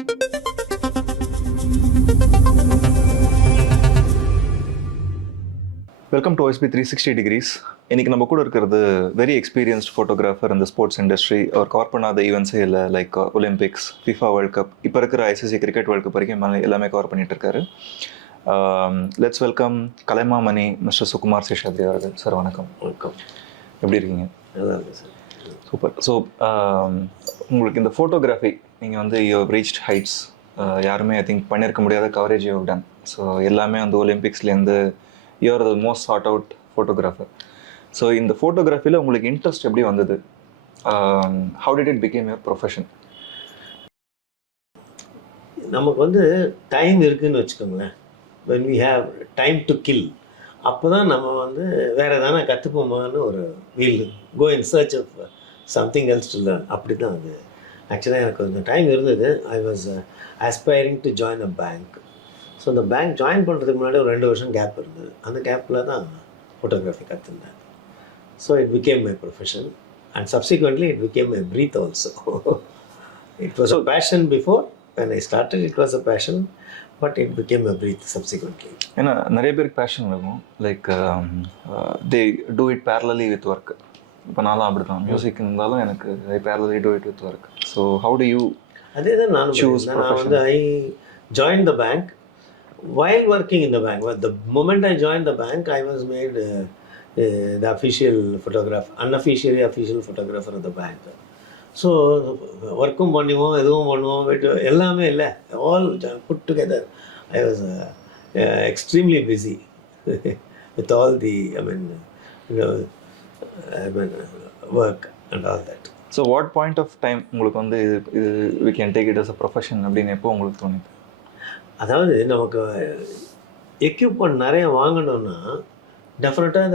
Welcome to OSB 360 decrease. இன்றைக்கி நம்ம கூட இருக்கிறது வெரி எக்ஸ்பீரியன்ஸ்ட் ஃபோட்டோகிராஃபர் இந்த ஸ்போர்ட்ஸ் இண்டஸ்ட்ரி. அவர் கவர் பண்ணாத ஈவெண்ட்ஸே இல்லை, like Olympics, FIFA world cup, இப்போ இருக்கிற ICC கிரிக்கெட் வேர்ல்ட் கப் வரைக்கும் எல்லாமே கவர் பண்ணிட்டு இருக்காரு. Let's welcome Kalaimamani Mr.Sukumar Seshadri அவர்கள். சார் வணக்கம். வணக்கம். எப்படி இருக்கீங்க? நல்லா இருக்கு சார். சூப்பர். ஸோ உங்களுக்கு இந்த ஃபோட்டோகிராஃபி நீங்கள் வந்து யூ ரீச்ட் ஹைட்ஸ், யாருமே ஐ திங்க் பண்ணியிருக்க முடியாத கவரேஜ் யூ டன். ஸோ எல்லாமே வந்து ஒலிம்பிக்ஸ்லேருந்து you are the most sought out photographer. So இந்த ஃபோட்டோகிராஃபியில் உங்களுக்கு இன்ட்ரெஸ்ட் எப்படி வந்தது? How did it become your profession? நமக்கு வந்து டைம் இருக்குதுன்னு வச்சுக்கோங்களேன். when we have time to kill, அப்போ தான் நம்ம வந்து வேறு எதானா கற்றுப்போமான்னு ஒரு wheel go in search of something else to learn. அப்படி தான் அது. ஆக்சுவலாக எனக்கு கொஞ்சம் டைம் இருந்தது. I was aspiring to join a bank. So அந்த பேங்க் ஜாயின் பண்ணுறதுக்கு முன்னாடி ஒரு 2 வருஷம் கேப் இருந்தது. அந்த கேப்பில் தான் ஃபோட்டோகிராஃபி கற்றுருந்தேன். So it became my profession and subsequently it became my breath also. It was a passion before when I started, it was a passion, but it became a breath subsequently. ஏன்னா நிறைய பேருக்கு fashion இருக்கும், like they do it parallelly with work. இப்போ நானும் அப்படி தான், music இருந்தாலும் எனக்கு I parallelly do it with work. So how do you அதே தான் நான் choose profession? நான் வந்து I joined the bank while working in the bank. But the moment I joined the bank, I was made the official photographer, unofficially official photographer of the bank. So ஒர்க்கும் பண்ணுவோம், எதுவும் பண்ணுவோம், எல்லாமே இல்லை, all put together. I was extremely busy with all the work and all that. So what point of time உங்களுக்கு வந்து we can take it as a profession அப்படின்னு எப்போ உங்களுக்கு தோணுது? அதாவது நமக்கு எக்யூப்மெண்ட் நிறைய வாங்கணும்னா டெஃபினட்டாக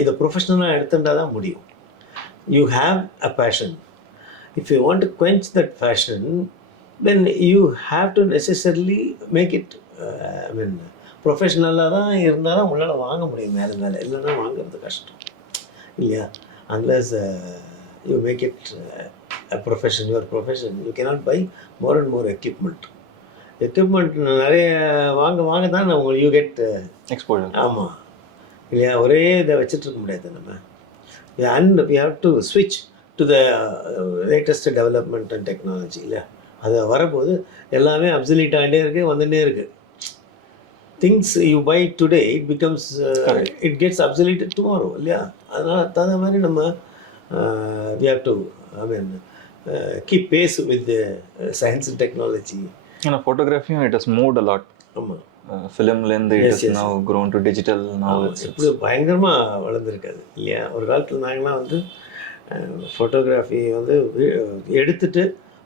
இதை ப்ரொஃபஷ்னலாக எடுத்துட்டா தான் முடியும். You have a passion. If you want to quench that passion, then you have to necessarily make it ப்ரொஃபஷ்னலாக தான் இருந்தால் தான் உங்களால் வாங்க முடியும் மேலே இல்லைன்னா வாங்குறது கஷ்டம் இல்லையா? Unless you make it a profession, your profession, you cannot buy more and more equipment நிறைய வாங்க தான் நம்ம யூ கெட் எக்ஸ்போஜர். ஆமாம் இல்லையா? ஒரே இதை வச்சுட்டு இருக்க முடியாது நம்ம. அண்ட் வி ஹாவ் டு ஸ்விட்ச் to the latest development and technology இல்லையா? அது வரப்போது எல்லாமே அப்சல்யூட் ஆகிட்டே இருக்குது, வந்துட்டே இருக்குது. Things you buy today it becomes it gets obsolete tomorrow இல்லையா? அதனால் தகுந்த மாதிரி நம்ம we have to keep pace with science and technology. ஏன்னா ஃபோட்டோகிராஃபியும் it has moved a lot. ஆமாம், ஃபிலிம்லேருந்து it is now grown to digital now. இப்படி பயங்கரமாக வளர்ந்துருக்காது இல்லையா? ஒரு காலத்தில் நாங்களாம் வந்து ஃபோட்டோகிராஃபி வந்து எடுத்துட்டு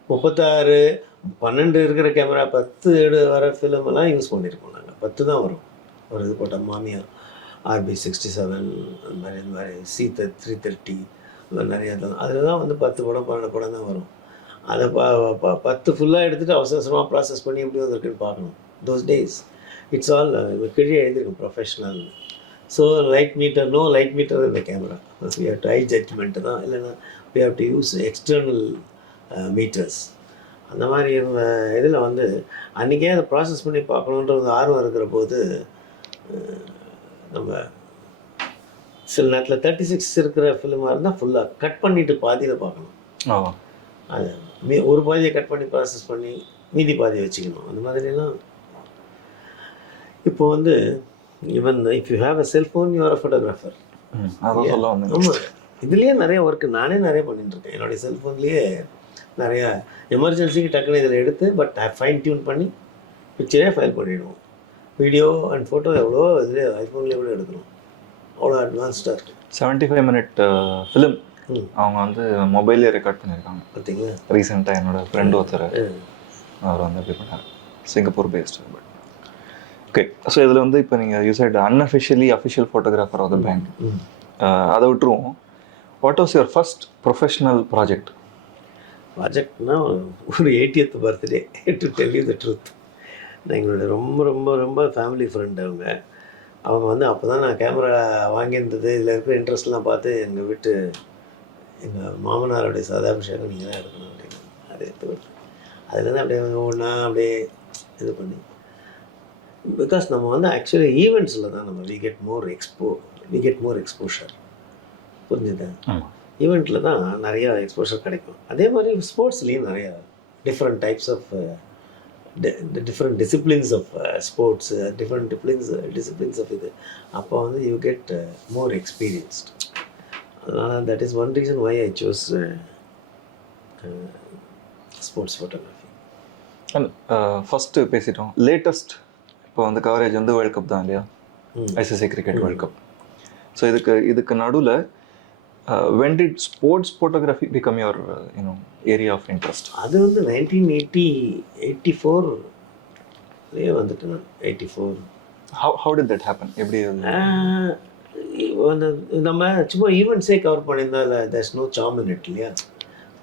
36, 12 இருக்கிற கேமரா 10 வர ஃபிலிமெல்லாம் யூஸ் பண்ணியிருக்கோம். நாங்கள் 10 தான் வரும். ஒரு இது போட்டால் மாமியார் RB67 அந்த மாதிரி C330 அந்த மாதிரி நிறையா தான். அதில் தான் வந்து 10 படம் 12 படம் தான் வரும். அதை 10 ஃபுல்லாக எடுத்துகிட்டு அவசரமாக ப்ராசஸ் பண்ணி எப்படி வந்திருக்குன்னு பார்க்கணும். தோஸ் டேஸ் இட்ஸ் ஆல் கீழே எழுதியிருக்கும் professional. So light meter, no light meter இந்த camera, we have to eye judgement தான், இல்லைன்னா we have to use external meters. அந்த மாதிரி இருந்த இதில் வந்து அன்றைக்கே அதை ப்ராசஸ் பண்ணி பார்க்கணுன்ற ஒரு ஆர்வம் இருக்கிற போது நம்ம சில நேரத்தில் 36 இருக்கிற ஃபிலிமாக இருந்தால் ஃபுல்லாக கட் பண்ணிவிட்டு பாதியில் பார்க்கணும். அது ஒரு பாதியை கட் பண்ணி ப்ராசஸ் பண்ணி மீதி பாதியை வச்சுக்கணும். அந்த மாதிரிலாம் இப்போ வந்து even if you have a cellphone you are a photographer. ஆமாம், இதுலேயே நிறைய ஒர்க்கு நானே நிறைய பண்ணிட்டுருக்கேன். என்னுடைய செல்ஃபோன்லேயே நிறையா எமர்ஜென்சிக்கு டக்குன்னு இதில் எடுத்து பட் ஃபைன் டியூன் பண்ணி பிக்சரே ஃபைல் பண்ணிவிடுவோம். வீடியோ அண்ட் ஃபோட்டோ எவ்வளோ இதுலேயே ஐஃபோன்லேயே கூட எடுக்கணும். அவ்வளோ அட்வான்ஸ்டாக இருக்குது. 75-minute ஃபிலிம் அவங்க வந்து மொபைல்லே ரெக்கார்ட் பண்ணியிருக்காங்க. பார்த்தீங்களா? ரீசெண்டாக என்னோட ஃப்ரெண்ட் ஒருத்தர் அவர் வந்து எப்படி பண்ணார், Singapore based. But okay, so இதில் வந்து இப்போ நீங்கள் you said unofficially official photographer of the bank, அதை விட்டுருவோம். What was your first professional ப்ராஜெக்ட்னா ஒரு 80th birthday to tell you the truth. நான் எங்களோட ரொம்ப ரொம்ப ரொம்ப ஃபேமிலி ஃப்ரெண்ட் அவங்க வந்து அப்போ தான் நான் கேமரா வாங்கியிருந்தது. இதில் இருக்கிற இன்ட்ரெஸ்ட்லாம் பார்த்து எங்கள் வீட்டு எங்கள் மாமனாருடைய சதாபிஷேகம் நீங்கள் தான் எடுக்கணும் அப்படின்னு. அது எடுத்து அதுலேருந்து அப்படியே ஒன்றா அப்படியே இது பண்ணி பிகாஸ் நம்ம வந்து ஆக்சுவலி ஈவெண்ட்ஸில் தான் நம்ம வி கெட் மோர் எக்ஸ்போஷர். புரிஞ்சுது? ஈவெண்ட்டில் தான் நிறையா எக்ஸ்போஷர் கிடைக்கும். அதே மாதிரி ஸ்போர்ட்ஸ்லேயும் நிறையா different types of different disciplines of sports, different disciplines of இது. அப்போ வந்து யூ கெட் மோர் எக்ஸ்பீரியன்ஸ்ட். அதனால் that is one reason why I choose sports photography. And first பேசிட்டோம், லேட்டஸ்ட் இப்போ வந்து கவரேஜ் வந்து வேர்ல்ட் கப் தான் இல்லையா, ICC cricket world cup. So இதுக்கு நடுவில் when did sports photography become your area of interest? அது வந்து 1984 வந்துட்டு நான் 84. How did that happen? எப்படி நம்ம சும்மா ஈவெண்ட்ஸே கவர் பண்ணியிருந்தால் there's no charm in it இல்லையா.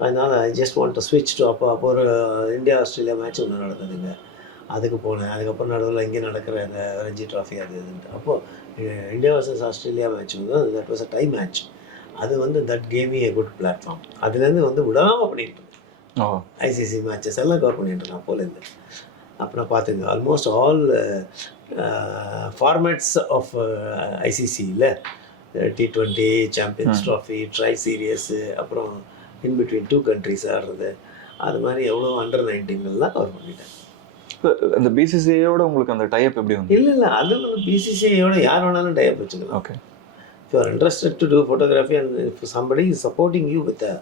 அதனால் ஐ ஜஸ்ட் வாண்ட் டு ஸ்விட்ச் டு அப்போ ஒரு இந்தியா ஆஸ்திரேலியா மேட்ச் ஒன்று நடந்ததுங்க, அதுக்கு போனேன். அதுக்கப்புறம் நடுவில் இங்கே நடக்கிற இந்த ரஞ்சி ட்ராஃபி அது இதுன்ட்டு. அப்போது இந்தியா வர்சஸ் ஆஸ்திரேலியா மேட்ச் வந்து that was a tie match. அது வந்து that gave me a good platform. அதுலேருந்து வந்து விடாமல் பண்ணிட்டு ஐசிசி மேட்சஸ் எல்லாம் கவர் பண்ணிட்டு இருக்கேன் அப்போலேருந்து. அப்புறம் பார்த்துங்க ஆல்மோஸ்ட் ஆல் ஃபார்மேட்ஸ் ஆஃப் ஐசிசியில் T20 champions trophy, tri series, அப்புறம் இன் பிட்வீன் 2 countries ஆடுறது, அது மாதிரி எவ்வளோ அண்டர் 19 கவர் பண்ணிட்டேன். அந்த பிசிசிஐயோட உங்களுக்கு அந்த டைப் எப்படி வந்து? இல்லை அது வந்து பிசிசிஐயோட யார் வேணாலும் டைப் வச்சுக்கலாம். Okay. If you are interested to do photography and if somebody is supporting you with a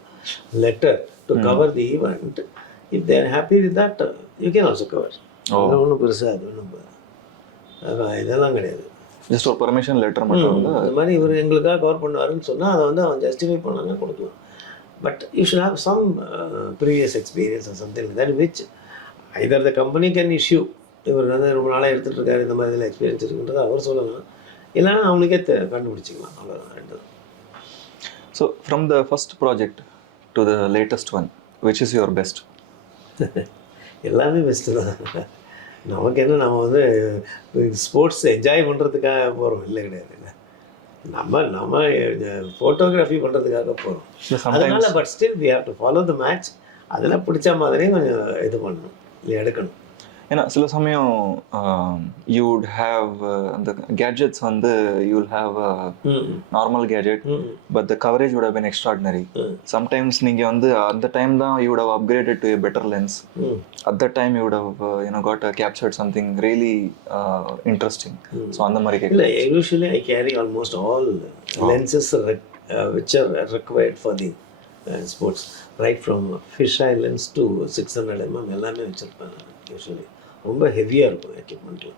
letter to cover the event, if they are happy with that, you can also cover. ஒன்றும் பெருசாக அது ஒன்றும் இதெல்லாம் கிடையாது. Just ஒரு permission letter மட்டும் வந்து அந்த மாதிரி இவர் எங்களுக்காக கவர் பண்ணுவாருன்னு சொன்னால் அதை வந்து அவன் ஜஸ்டிஃபை பண்ணாங்க கொடுக்கலாம். But you should have some previous experience or something like that which either the company can issue. இவர் வந்து ரொம்ப நாளாக எடுத்துகிட்டு இருக்காரு, இந்த மாதிரி இதில் எக்ஸ்பீரியன்ஸ் இருக்குன்றதை அவர் சொல்லலாம், இல்லைன்னா அவனுக்கே கண்டுபிடிச்சிக்கலாம். அவ்வளோதான் ரெண்டு. So from the first project to the latest one, which is your best? எல்லாமே பெஸ்ட்டு தான். நமக்கு என்ன, நம்ம வந்து ஸ்போர்ட்ஸ் என்ஜாய் பண்ணுறதுக்காக போகிறோம் இல்லை கிடையாது. நம்ம ஃபோட்டோகிராஃபி பண்ணுறதுக்காக போகிறோம். அதனால but still we have to follow the match. அதெல்லாம் பிடிச்ச மாதிரியே கொஞ்சம் இது பண்ணணும், இல்லை எடுக்கணும். ஏன்னா சில சமயம் யூ வுட் ஹேவ் அந்த கேட்ஜெட்ஸ் வந்து you will have normal gadget, but the coverage would have been extraordinary. Sometimes நீங்கள் வந்து அந்த டைம் தான் you would have upgraded to a better lens. At the time you would have got captured something really interesting. So அந்த மாதிரி இல்லை, usually I carry almost all lenses which are required for the sports, right from fish eye lens to 600 mm எல்லாமே வச்சுருப்பேன். Usually ரொம்ப ஹெவியாக இருக்கும் எக்யூப்மெண்ட்டில்.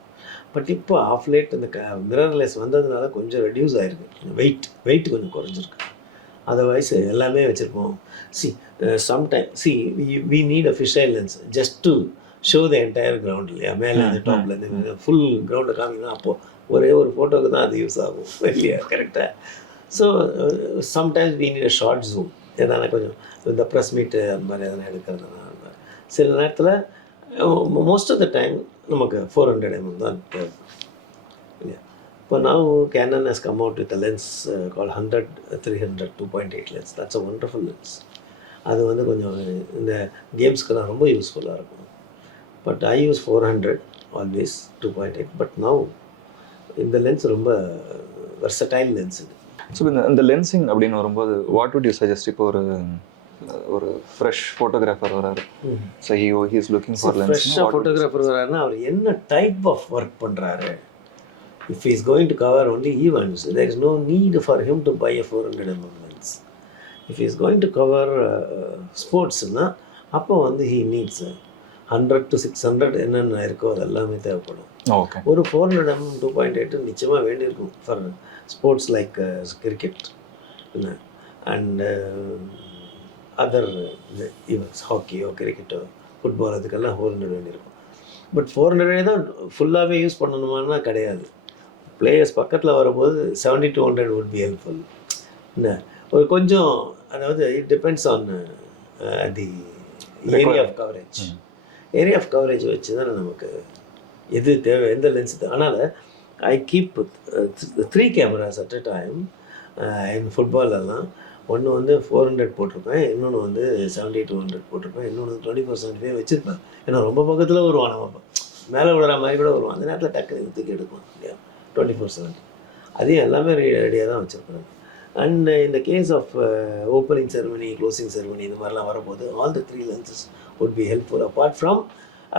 But இப்போ of late இந்த மிரர்லெஸ் வந்ததுனால கொஞ்சம் ரெடியூஸ் ஆகிருக்கு, வெயிட் கொஞ்சம் குறைஞ்சிருக்கு. அதர்வைஸ் எல்லாமே வச்சுருப்போம். Sometime we need a fish eye lens just to show the entire ground இல்லையா. மேலே இந்த டாப்லேருந்து ஃபுல் கிரவுண்டை காமிக்கணும். அப்போது ஒரே ஒரு ஃபோட்டோவுக்கு தான் அது யூஸ் ஆகும் இல்லையா, கரெக்டாக. So sometimes we need a short zoom, எதனா கொஞ்சம் இந்த ப்ரெஸ் மீட்டு அந்த மாதிரி எதனா எடுக்கிறதுனா. சில நேரத்தில் மோஸ்ட் ஆஃப் த டைம் நமக்கு 400 mm தான் தேவைப்படும் இல்லையா. இப்போ நான் Canon has come out with lens call 100-300 2.8 lens. That's a wonderful lens. அது வந்து கொஞ்சம் இந்த கேம்ஸ்க்கெல்லாம் ரொம்ப யூஸ்ஃபுல்லாக இருக்கும். But I use 400 always 2.8. But now இந்த லென்ஸ் ரொம்ப வெர்சடைல் லென்ஸ் இது. ஸோ இந்த லென்சிங் அப்படின்னு வரும்போது வாட் வுட் யூ சஜஸ்ட்? இப்போ ஒரு ஃப்ரெஷ் ஃபோட்டோகிராஃபர் வராரு, so he is looking for lens. ஃப்ரெஷ்ஷாக ஃபோட்டோகிராஃபர் வராருன்னா அவர் என்ன டைப் ஆஃப் ஒர்க் பண்ணுறாரு? If is going to cover only events, there is no need for him to buy a 400 mm lens. If is going to cover ஸ்போர்ட்ஸ்னால் அப்போ வந்து he needs 100-600 என்னென்ன இருக்கோ அது எல்லாமே தேவைப்படும். ஓகே. ஒரு 400 mm 2.8 நிச்சயமாக வேண்டியிருக்கும் for sports like cricket and other events, ஹாக்கியோ கிரிக்கெட்டோ ஃபுட்பால், அதுக்கெல்லாம் 400 வேண்டியிருக்கும். பட் 400 தான் ஃபுல்லாகவே யூஸ் பண்ணணுமானா கிடையாது. பிளேயர்ஸ் பக்கத்தில் வரும்போது 70-100 would be helpful. என்ன ஒரு கொஞ்சம், அதாவது it depends on the area of coverage. Area of coverage வச்சு தான் நமக்கு எது தேவை, எந்த லென்ஸ் தேவை. அதனால் I keep 3 cameras at a time. In ஃபுட்பாலெல்லாம் ஒன்று வந்து 400 போட்டிருப்பேன், இன்னொன்று வந்து 70-200 போட்டிருப்பேன், இன்னொன்று 24-75 வச்சுருப்பேன். ஏன்னா ரொம்ப பக்கத்தில் வருவான், நம்ம மேலே விழுற மாதிரி கூட வருவான். அந்த நேரத்தில் டக்குனு தூக்கி எடுக்கும் இல்லையா, 24/7 அதையும் எல்லாமே ரெடியாக தான் வச்சுருப்பேன். அண்ட் இந்த case of opening ceremony, closing ceremony இந்த மாதிரிலாம் வரும்போது all the 3 lenses would be helpful apart from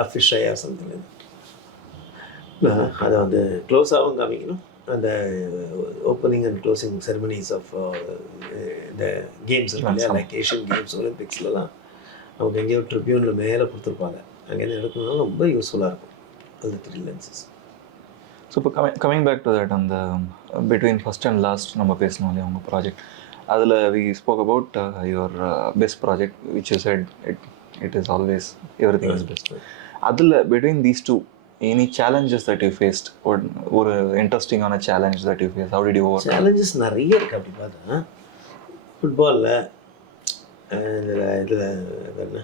a fish eye or something like that. அதை வந்து க்ளோஸாகவும் காமிக்கணும். அந்த opening and closing ceremonies of இந்த கேம்ஸ் இருக்கு இல்லையா, லைக் ஏஷியன் கேம்ஸ், ஒலிம்பிக்ஸ்லலாம் நமக்கு எங்கேயோ ட்ரிபியூனில் மேலே கொடுத்துருப்பாங்க, அங்கேருந்து எடுக்கணும்னா ரொம்ப யூஸ்ஃபுல்லாக இருக்கும் அந்த 3 lenses. ஸோ இப்போ கமிங் பேக் டு தட், அந்த பிட்வீன் ஃபஸ்ட் அண்ட் லாஸ்ட் நம்ம பேசணும் இல்லையா உங்கள் ப்ராஜெக்ட், அதில் we spoke about your best project which you set it is always everything is best. அதில் between these two any challenges that you faced, ஒரு இன்ட்ரெஸ்டிங்கான challenge that you face, how did you over? Challenges நிறைய இருக்குது. அப்படி பார்த்தா ஃபுட்பாலில், இதில் என்ன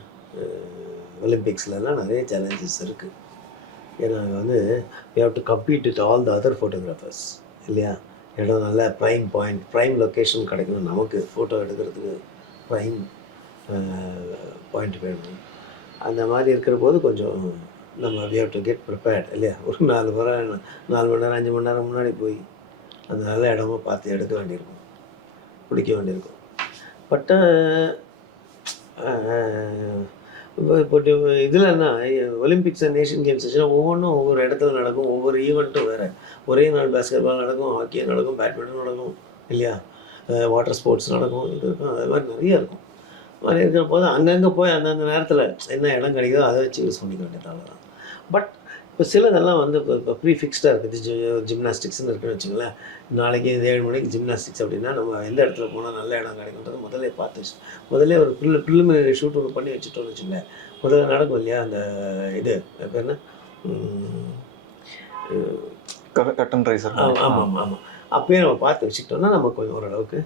ஒலிம்பிக்ஸ்லலாம் நிறைய சேலஞ்சஸ் இருக்குது. ஏன்னா வந்து we have to compete with all the other photographers இல்லையா. இடம் நல்ல ப்ரைம் பாயிண்ட், ப்ரைம் லொக்கேஷன் கிடைக்கணும் நமக்கு, ஃபோட்டோ எடுக்கிறதுக்கு ப்ரைம் பாயிண்ட் வேணும். அந்த மாதிரி இருக்கிற போது கொஞ்சம் நம்ம we have to get prepared இல்லையா. ஒரு 4 மணி நேரம் 5 மணி நேரம் முன்னாடி போய் அந்த நல்ல இடமா பார்த்து எடுக்க வேண்டியிருக்கும், பிடிக்க வேண்டியிருக்கும். பட் இப்போ இதில் என்ன, ஒலிம்பிக்ஸ் அண்ட் ஏஷியன் கேம்ஸ் வச்சுன்னா ஒவ்வொன்றும் ஒவ்வொரு இடத்துல நடக்கும், ஒவ்வொரு ஈவெண்ட்டும் வேறு. ஒரே நாள் பேஸ்கெட் பால் நடக்கும், ஹாக்கி நடக்கும், பேட்மிண்டன் நடக்கும் இல்லையா, வாட்டர் ஸ்போர்ட்ஸ் நடக்கும், இது இருக்கும், அது மாதிரி நிறைய இருக்கும். மாதிரி இருக்கிற போது அங்கங்கே போய் அந்தந்த நேரத்தில் என்ன இடம் கிடைக்குதோ அதை வச்சு யூஸ் பண்ணிக்க வேண்டியதால தான். பட் இப்போ சிலதெல்லாம் வந்து இப்போ ப்ரீஃபிக்ஸ்டாக இருக்குது. ஜிம்னாஸ்டிக்ஸ்னு இருக்குன்னு வச்சுங்களேன், நாளைக்கு 7 மணிக்கு ஜிம்னாஸ்டிக்ஸ் அப்படின்னா நம்ம எந்த இடத்துல போனால் நல்ல இடம் கிடைக்குன்றது முதல்ல பார்த்து முதல்ல ஒரு ப்ரிலிமினரி ஷூட் ஒன்று பண்ணி வச்சுட்டோம்னு வச்சுங்களேன், முதல்ல நடக்கும் இல்லையா அந்த இது பேர் என்ன, கட்டன் ரைசர். ஆமாம் ஆமாம், அப்பயே நம்ம பார்த்து வச்சுக்கிட்டோம்னா நம்ம கொஞ்சம் ஓரளவுக்கு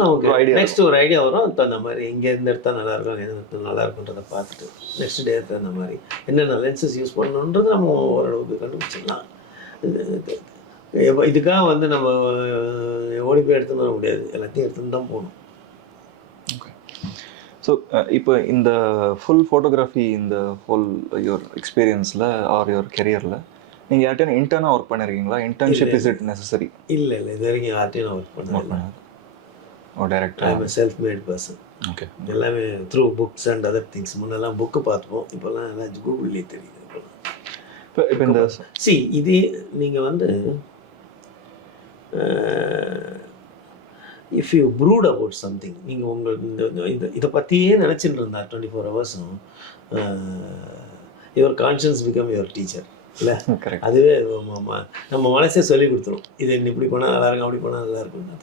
நமக்கு நெக்ஸ்ட் ஒரு ஐடியா வரும். அந்த மாதிரி இங்கே எந்த இடத்துல நல்லாயிருக்கும், எந்த இடத்துல நல்லா இருக்குன்றதை பார்த்துட்டு நெக்ஸ்ட் டே அந்த மாதிரி என்னென்ன லென்சஸ் யூஸ் பண்ணணுன்றது நம்ம ஓரளவுக்கு கண்டுபிடிச்சிடலாம். இதுக்காக வந்து நம்ம ஓடி போய் எடுத்துன்னு வர முடியாது, எல்லாத்தையும் எடுத்துன்னு தான் போகணும். ஓகே. ஸோ இப்போ இந்த ஃபுல் ஃபோட்டோகிராஃபி, இந்த ஹோல் யுவர் எக்ஸ்பீரியன்ஸில் ஆர் யுவர் கெரியரில் நீங்கள் யார்ட்டையும் இன்டர்னாக ஒர்க் பண்ணியிருக்கீங்களா? Internship is it necessary? இல்லை இது வரைக்கும் யார்ட்டையும் நான் ஒர்க் பண்ணேன். Director, I am self made person. Okay. எல்லாமே through books and other things. முன்னெல்லாம் புக்கு பார்த்துப்போம், இப்போல்லாம் எல்லாம் கூகுள்லேயே தெரியுது. இப்போ இந்த இது நீங்கள் வந்து if you brood about something, நீங்கள் உங்களுக்கு இதை பற்றியே நினச்சிட்டு இருந்தா 24 ஹவர்ஸும் your conscience become your teacher இல்லை. அதுவே நம்ம மனசே சொல்லி கொடுத்துரும், இது இப்படி போனால் நல்லாயிருக்கும், அப்படி போனால் நல்லா இருக்கும்னு.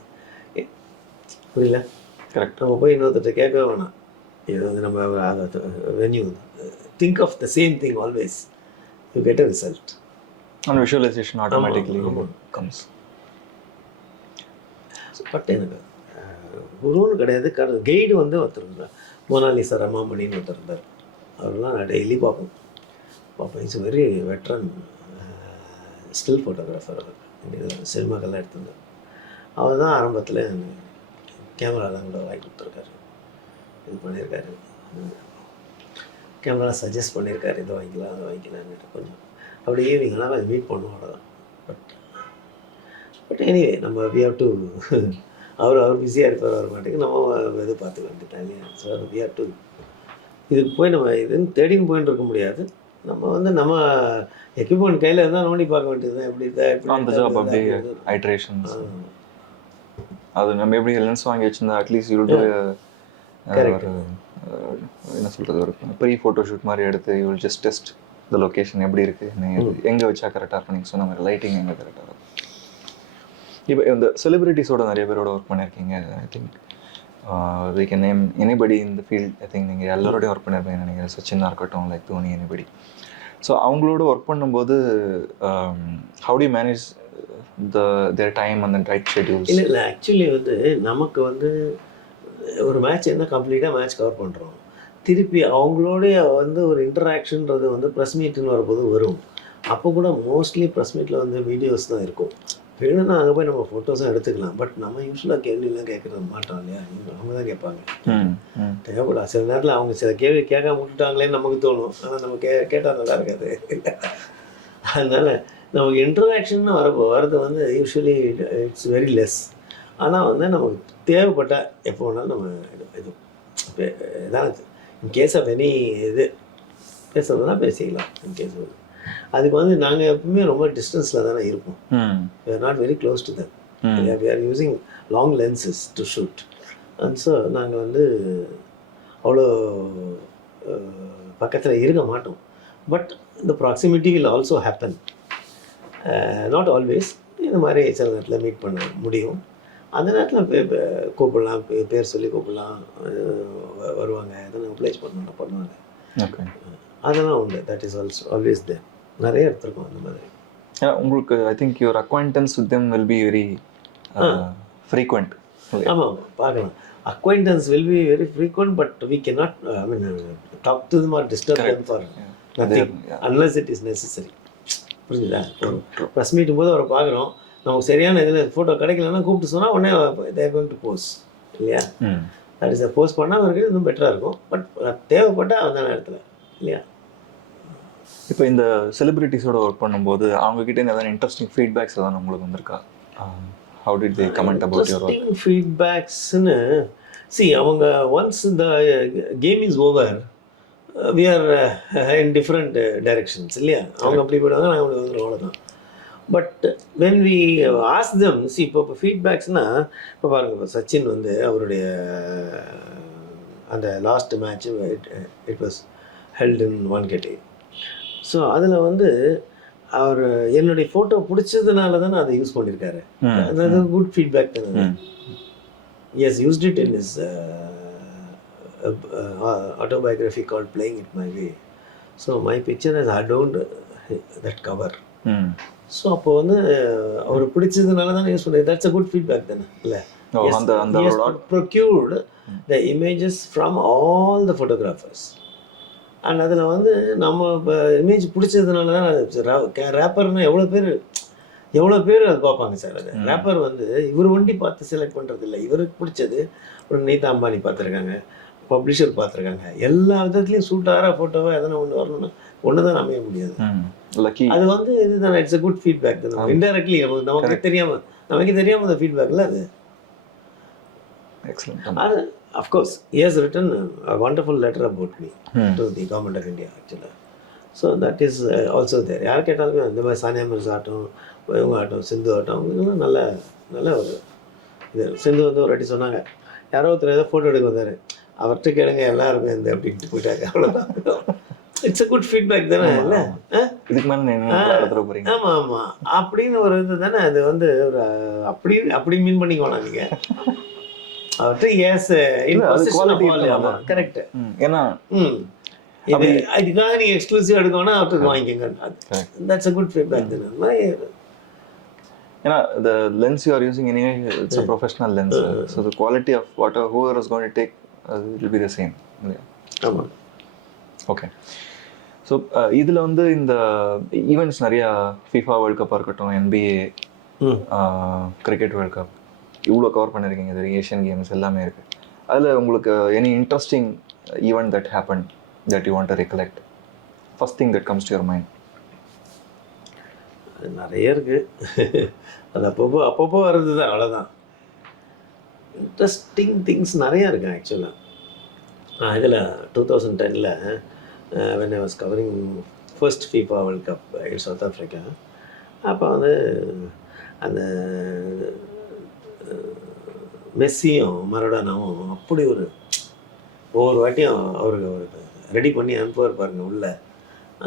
புரியல? கரெக்ட். நம்ம போய் இன்னொருத்தட்ட கேட்கவே வேணாம். இது வந்து நம்ம when you think of the same thing always you get a result. And visualisation automatically comes. But எனக்கு குருன்னு கிடையாது, கைடு வந்து ஒருத்தர் இருந்தார், மோனாலிசா ரமாமணின்னு ஒருத்தர் இருந்தார். அவரெல்லாம் நான் டெய்லி பார்ப்பேன். It's very veteran still photographer. அவர் சினிமாக்கெல்லாம் எடுத்திருந்தார். அவர் தான் ஆரம்பத்தில் கேமராலாம் கூட வாங்கி கொடுத்துருக்காரு, இது பண்ணியிருக்காரு, கேமரா சஜஸ்ட் பண்ணியிருக்காரு, இதை வாங்கிக்கலாம் அதை வாங்கிக்கலான்ட்டு. கொஞ்சம் அப்படி ஈவினிங்லாம் மீட் பண்ணுவோம், அவ்வளோதான். பட் எனிவே நம்ம வி ஹவ் டு அவர் பிஸியாக இருப்பார், வர மாட்டேங்க, நம்ம இது பார்த்துக்க வேண்டியதான் இல்லையா. ஸோ வி ஹவ் டு இதுக்கு போய் நம்ம இதுன்னு தேடின்னு போயின்னு இருக்க முடியாது. நம்ம வந்து நம்ம எக்யூப்மெண்ட் கையில் இருந்தால் நோண்டி பார்க்க வேண்டியது தான். எப்படி தான் அது நம்ம எப்படி லென்ஸ் வாங்கி வச்சிருந்தா அட்லீஸ்ட் யூ டு என்ன சொல்கிறது, ஒரு ப்ரீ ஃபோட்டோ ஷூட் மாதிரி எடுத்து you will just test the location எப்படி இருக்குது, எங்கே வச்சா கரெக்டாக இருக்கும், நீங்கள் சொன்ன மாதிரி லைட்டிங் எங்கே கரெக்டாக இருக்கும். இப்போ இந்த செலிபிரிட்டிஸோட நிறைய பேரோட ஒர்க் பண்ணியிருக்கீங்க. I think we can name anybody in the field. I think நீங்கள் எல்லாரோடையும் ஒர்க் பண்ணியிருப்பீங்க நினைக்கிறேன், சச்சினாக இருக்கட்டும், லைக் தோனி, எனிபடி. ஸோ அவங்களோட ஒர்க் பண்ணும்போது how to manage their time and the right schedules? இல்லை ஆக்சுவலி வந்து நமக்கு வந்து ஒரு மேட்ச் என்ன கம்ப்ளீட்டாக மேட்ச் கவர் பண்ணுறோம், திருப்பி அவங்களோடைய வந்து ஒரு இன்டராக்ஷன்றது வந்து ப்ரெஸ் மீட்டுன்னு வரும்போது வரும். அப்போ கூட மோஸ்ட்லி ப்ரெஸ் மீட்டில் வந்து வீடியோஸ் தான் இருக்கும், வேணும்னா அங்கே போய் நம்ம ஃபோட்டோஸும் எடுத்துக்கலாம். பட் நம்ம யூஸ்வலாக கேள்வியெல்லாம் கேட்குறது மாட்டோம் இல்லையா? அவங்க தான் கேட்பாங்க. தேவைப்படா சில நேரத்தில் அவங்க சில கேள்வி கேட்காம விட்டுட்டாங்களேன்னு நமக்கு தோணும். ஆனால் நம்ம கேட்டால் நல்லா இருக்காது. அதனால் நமக்கு இன்ட்ரடாக்ஷன் வரது வந்து யூஸ்வலி இட்ஸ் வெரி லெஸ். ஆனால் வந்து நமக்கு தேவைப்பட்டால் எப்போ வேணாலும் நம்ம இது ஏதாவது இன்கேஸ் ஆஃப் எனி இது பேசுறதுனா பேசிக்கலாம். இன்கேஸ் அதுக்கு வந்து நாங்கள் எப்பவுமே ரொம்ப டிஸ்டன்ஸில் தானே இருப்போம். we are not very close to them. we are using long lenses to shoot. and so நாங்கள் வந்து அவ்வளோ பக்கத்தில் இருக்க மாட்டோம். பட் இந்த proximity will also happen. Not always. இந்த மாதிரி சில நேரத்தில் மீட் பண்ண முடியும். அந்த நேரத்தில் கூப்பிடலாம், பேர் சொல்லி கூப்பிடலாம், வருவாங்க, எதனா அப்ளைஸ் பண்ணணும் பண்ணுவாங்க. ஓகே, அதெல்லாம் உண்டு. That is also always there. நிறைய எடுத்துருக்கோம் அந்த மாதிரி. உங்களுக்கு I think your acquaintance with them will be very frequent. ஆமாம், பார்க்கலாம். Acquaintance will be very frequent, but we cannot I mean talk to them or disturb them for nothing unless it is necessary. புரிஞ்சுதா? ஒரு press மீட்டும் போது அவரை பார்க்குறோம், நமக்கு சரியான இதில் ஃபோட்டோ கிடைக்கலன்னா கூப்பிட்டு சொன்னால் உடனே தேர் கோயிங் டு போஸ் இல்லையா? தட் இஸ் போஸ்ட் பண்ணாமல் இருக்கிறது இன்னும் பெட்டராக இருக்கும். பட் தேவைப்பட்டால் அந்த நேரத்தில் இல்லையா? இப்போ இந்த செலிபிரிட்டிஸோட ஒர்க் பண்ணும்போது அவங்ககிட்ட ஏதாவது இன்ட்ரெஸ்டிங் ஃபீட்பேக்ஸ் ஏதாவது உங்களுக்கு வந்திருக்கா? How did they comment about your work? Interesting ஃபீட்பேக்ஸ்னு அவங்க ஒன்ஸ் இந்த game is over we are in different directions இல்லையா? அவங்க அப்படி போயிடுவாங்க, நாங்கள் அப்படி வந்துடும், அவ்வளோதான். But when we ask them, இப்போ ஃபீட்பேக்ஸ்னால் இப்போ பாருங்கள், இப்போ சச்சின் வந்து அவருடைய அந்த last match it was held in Wankhede. So அதில் வந்து அவர் என்னுடைய ஃபோட்டோ பிடிச்சதுனால தானே அதை யூஸ் பண்ணியிருக்காரு. அது குட் ஃபீட்பேக் தானே. He's used it in his autobiography called Playing It My Way. So my picture has adorned that cover. So அப்போ வந்து அவர் பிடிச்சதுனால தானே யூஸ் பண்ணுறது. தட்ஸ் அ குட் ஃபீட்பேக் தானே இல்லை? Procured the images from all the photographers. And அதில் வந்து நம்ம இப்போ இமேஜ் பிடிச்சதுனால தான் ரேப்பர்னால் எவ்வளோ பேர் அது பார்ப்பாங்க சார். அது ரேப்பர் வந்து இவர் வண்டி பார்த்து செலக்ட் பண்ணுறது இல்லை, இவருக்கு பிடிச்சது. அப்புறம் நீதா அம்பானி பார்த்துருக்காங்க, பப்ளிஷர் பார்த்துருக்காங்க, எல்லா விதத்துலையும் சூட்டாக ஃபோட்டோவாக எதனா ஒன்று வரணும்னா ஒன்று தான் அமைய முடியாது. அது வந்து இதுதான் இட்ஸ் அ குட் ஃபீட்பேக் தான். இன்டெரக்ட்லி நமக்கு தெரியாமல் அந்த ஃபீட்பேக்கில் அது அது of course he has written a wonderful letter about me to the government of India actually. So that is also there. யார் கேட்டாலுமே இந்த மாதிரி சானியா மிர்சா ஆகட்டும், இவங்க ஆகட்டும், சிந்து ஆகட்டும், அவங்களும் நல்ல ஒரு இது. சிந்து வந்து ஒரு வாட்டி சொன்னாங்க, யாரோ ஒருத்தர் ஏதோ ஃபோட்டோ எடுக்க வந்தார், அவர்கிட்ட கேளுங்க எல்லாருமே இந்த அப்படின்ட்டு போயிட்டாங்க, அவ்வளோதான். இட்ஸ் அ குட் ஃபீட்பேக் தானே இல்லை? ஆமாம் ஆமாம், அப்படின்னு ஒரு இது தானே. அது வந்து ஒரு அப்படி மீன் பண்ணிக்கோனா நீங்கள் அவர்கிட்ட. Yes correct. ஏன்னா இதுக்காக நீங்கள் எக்ஸ்க்ளூசிவ் எடுக்கணும்னா அவருக்கு வாங்கிக்கோங்க. தட்ஸ் அ குட் ஃபீட்பேக் தானே. ஏன்னா the lens you are using anyway, it's a professional lens, so the quality of whoever is going to take it will be the same. ஆமாம். Okay, so இதில் வந்து இந்த events நிறையா FIFA world கப்பாக இருக்கட்டும், NBA, cricket world cup, இவ்வளோ cover பண்ணியிருக்கீங்க. இது ஏஷியன் கேம்ஸ் எல்லாமே இருக்குது. அதில் உங்களுக்கு any interesting event that happen that you want to recollect? First thing that comes to your mind. நிறைய இருக்குது, அது அப்பப்போ வர்றது தான், அவ்வளோதான். இன்ட்ரெஸ்டிங் திங்ஸ் நிறையா இருக்குது ஆக்சுவலாக. இதில் 2010 when I was covering first FIFA World Cup in South Africa, அப்போ வந்து அந்த மெஸ்ஸியும் மரடோனாவும் அப்படி ஒவ்வொரு வாட்டியும் அவருக்கு ரெடி பண்ணி அனுப்புவார் பாருங்க உள்ள.